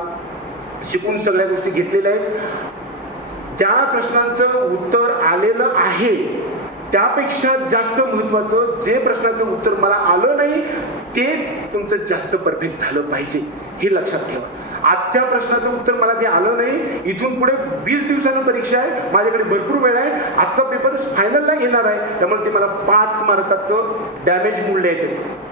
शिकून सगळ्या गोष्टी घेतलेल्या आहेत. ज्या प्रश्नांचं उत्तर आलेलं आहे त्यापेक्षा जास्त महत्त्वाचं जे प्रश्नाचं उत्तर मला आलं नाही ते तुमचं जास्त परफेक्ट झालं पाहिजे, हे लक्षात ठेवा. आजच्या प्रश्नाचं उत्तर मला जे आलं नाही, इथून पुढे 20 दिवसांनी परीक्षा आहे, माझ्याकडे भरपूर वेळ आहे, आजचा पेपर फायनलला येणार आहे, त्यामुळे ते मला 5 मार्काचं डॅमेज मूल्य आहे त्याचं.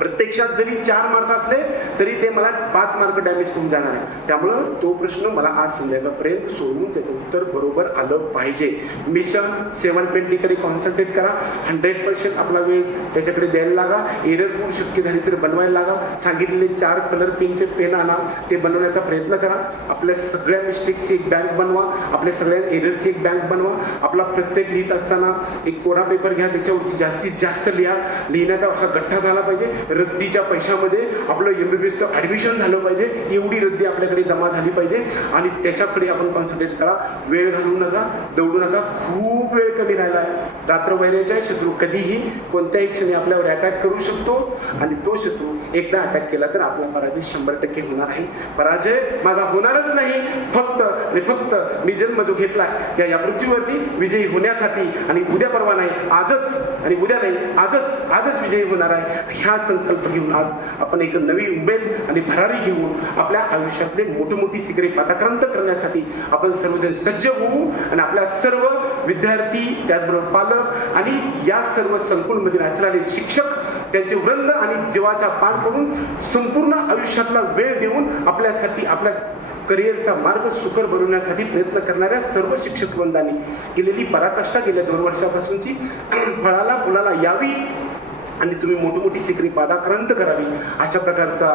प्रत्यक्षात जरी 4 मार्क असले तरी ते मला 5 मार्क डॅमेज करून जाणार आहे. त्यामुळं तो प्रश्न मला आज संध्याकाळपर्यंत सोडून त्याचं उत्तर बरोबर आलं पाहिजे. मिशन 720 कडे कॉन्सन्ट्रेट करा. 100% आपला वेळ त्याच्याकडे द्यायला लागा. एरर प्रूफ शक्य झाली तर बनवायला लागा. सांगितलेले 4 कलर पेनचे पेन आणा, ते बनवण्याचा प्रयत्न करा. आपल्या सगळ्या मिस्टेक्सची एक बँक बनवा, आपल्या सगळ्या एररची एक बँक बनवा. आपला प्रत्येक लिहित असताना एक कोरा पेपर घ्या, त्याच्यावरती जास्तीत जास्त लिहा. लिहिण्याचा असा गठ्ठा झाला पाहिजे. रद्दीच्या पैशामध्ये आपलं MBBSचं ॲडमिशन झालं पाहिजे, एवढी रद्दी आपल्याकडे जमा झाली पाहिजे आणि त्याच्याकडे आपण कॉन्सन्ट्रेट करा. वेळ घालवू नका, दौडू नका. खूप वेळ कमी राहिला आहे. रात्रवैराच्या शत्रू कधीही कोणत्याही क्षणी आपल्यावर अटॅक करू शकतो आणि तो शत्रू एकदा अटॅक केला तर आपला पराजय 100% होणार आहे. पराजय माझा होणारच नाही. फक्त आणि फक्त मी जन्म जो घेतला या पृथ्वीवरती विजयी होण्यासाठी आणि उद्या परवा नाही आजच आणि उद्या नाही आजच विजयी होणार आहे. ह्या संकल्प घेऊन आज आपण एक नवी उमेद आणि भरारी घेऊन आपल्या आयुष्यातले मोठी शिखरे पादाक्रांत करण्यासाठी आपण सर्वजण सज्ज होऊ आणि आपल्या सर्व विद्यार्थी त्याचबरोबर पालक आणि या सर्व संकुलमध्ये असणारे शिक्षक त्यांचे वृंद आणि जीवाचा पान करून संपूर्ण आयुष्यातला वेळ देऊन आपल्यासाठी आपल्या करिअरचा मार्ग सुकर बनवण्यासाठी प्रयत्न करणाऱ्या सर्व शिक्षक वृंदांनी केलेली पराकाष्ठा गेल्या 2 वर्षापासूनची फळाला फुलाला यावी आणि तुम्ही मोठी शिखरे पादाक्रांत करावी अशा प्रकारचा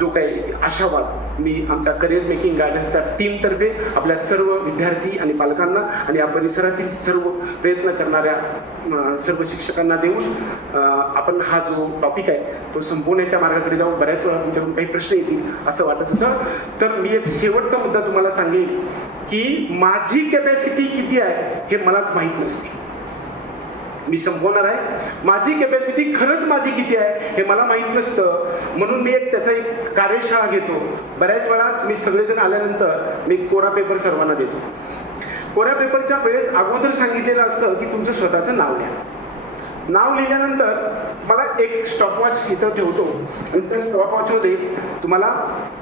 जो काही आशावाद मी आमच्या करिअर मेकिंग गायडन्सच्या टीमतर्फे आपल्या सर्व विद्यार्थी आणि पालकांना आणि या परिसरातील सर्व प्रयत्न करणाऱ्या सर्व शिक्षकांना देऊन आपण हा जो टॉपिक आहे तो संपवण्याच्या मार्गाकडे जाऊ. बऱ्याच वेळा तुमच्याकडून काही प्रश्न येतील असं वाटत होतं. तर मी एक शेवटचा मुद्दा तुम्हाला सांगेन की माझी कॅपॅसिटी किती आहे हे मलाच माहीत नसते. मी संपवणार आहे. माझी कॅपॅसिटी खरंच माझी किती आहे हे मला माहीत नसतं. म्हणून मी त्याचा एक कार्यशाळा घेतो. बऱ्याच वेळा तुम्ही सगळेजण आल्यानंतर मी कोरा पेपर सर्वांना देतो. कोऱ्या पेपरच्या वेळेस अगोदर सांगितलेलं असतं की तुमचं स्वतःचं नाव लिहा. नाव लिहिल्यानंतर मला एक स्टॉपवॉच इथं ठेवतो आणि त्या स्टॉपवॉचमध्ये तुम्हाला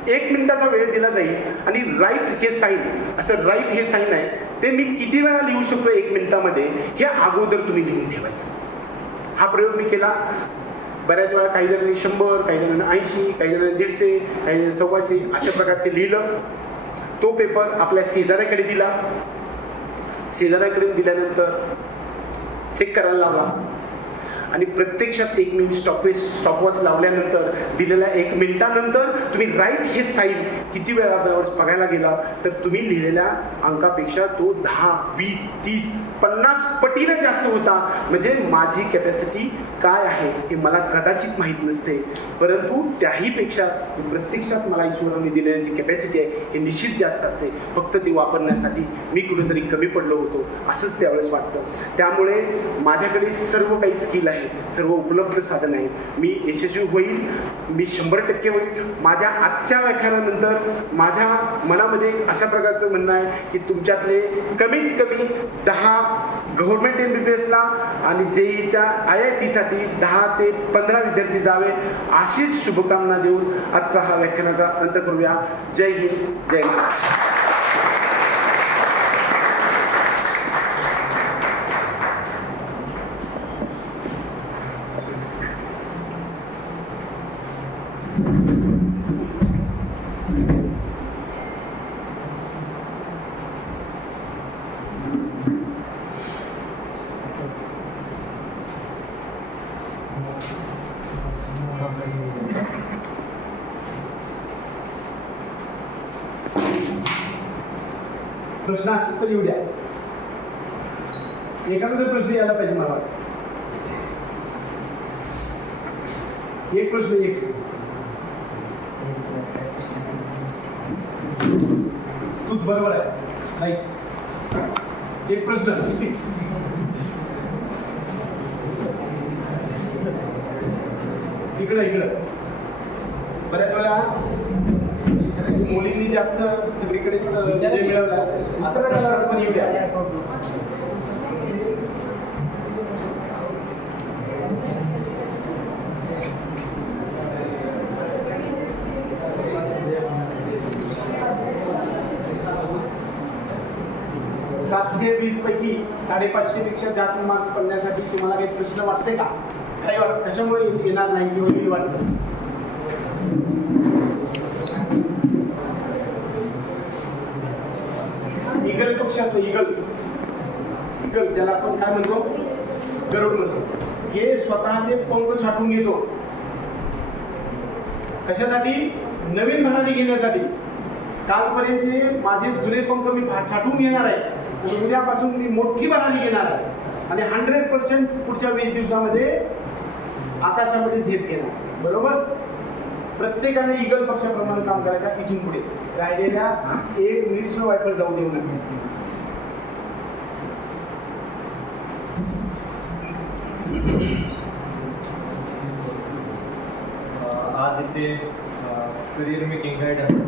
1 मिनिटाचा वेळ दिला जाईल आणि राईट हे साईन, असं राईट हे साईन आहे ते मी किती वेळा लिहू शकतो 1 मिनिटामध्ये हे अगोदर तुम्ही लिहून ठेवायचं. हा प्रयोग मी केला बऱ्याच वेळा. काही जणांनी 100, काही जणांनी 80, काही जणांनी 150, काही जणांनी 125 अशा प्रकारचे लिहिलं. तो पेपर आपल्या शेजाऱ्याकडे दिला. शेजाऱ्याकडे दिल्यानंतर चेक करायला लावला आणि प्रत्यक्षात 1 मिनिट स्टॉपवॉच लावल्यानंतर दिलेल्या 1 मिनिटानंतर तुम्ही राईट हे साईन किती वेळा बघायला गेला तर तुम्ही लिहिलेल्या अंकापेक्षा तो 10, 20, 30, 50 पटीने जास्त होता. म्हणजे माझी कॅपॅसिटी काय आहे हे मला कदाचित माहीत नसते, परंतु त्याहीपेक्षा प्रत्यक्षात मला ईश्वराने दिलेली जी कॅपॅसिटी आहे हे निश्चित जास्त असते. फक्त ती वापरण्यासाठी मी कुठेतरी कमी पडलो होतो असंच त्यावेळेस वाटतं. त्यामुळे माझ्याकडे सर्व काही स्किल आहे, सर्व उपलब्ध साधन आहे. मी यशस्वी होईल, मी 100% होईल. माझ्या आजच्या व्याख्यानानंतर माझ्या मनामध्ये अशा प्रकारचं म्हणणं आहे की तुमच्यातले कमीत कमी 10 गव्हर्नमेंट MBBSला आणि JEEच्या IITसाठी 10 ते 15 विद्यार्थी जावे अशीच शुभकामना देऊन आजचा हा व्याख्यानाचा अंत करूया. जय हिंद, जय महाराष्ट्र. प्रश्न असेल तर येऊ द्या. एखादा जर प्रश्न यायला पाहिजे मला. एक प्रश्न एक तूच बरोबर आहे राईट. एक प्रश्न इकडं बऱ्याच वेळा मुलींनी जास्त सगळीकडेच मिळवलं. आता पण येऊ द्या. सातशे 20 पैकी 550 पेक्षा जास्त मार्क्स पडण्यासाठी तुम्हाला काही प्रश्न वाटते का? काही कशामुळे येणार नाही किंवा मी वाटतं? इगल पक्ष असतो, इगल त्याला आपण काय म्हणतो, गरुड म्हणतो. हे स्वतःचे पंख छाटून घेतो. कशासाठी? नवीन भरारी घेण्यासाठी. कालपर्यंतचे माझे जुने पंख मी छाटून घेणार आहे, उद्यापासून मी मोठी भरारी घेणार आहे आणि 100% पुढच्या 20 दिवसामध्ये आकाशामध्ये झेप घेणार. बरोबर? प्रत्येकाने इगल पक्षाप्रमाणे काम करायचं. इथून पुढे राहिलेल्या 1 मिनिट सुद्धा वायपर जाऊ देऊ नये. आज इथे करिअर मेकिंग गायडन्स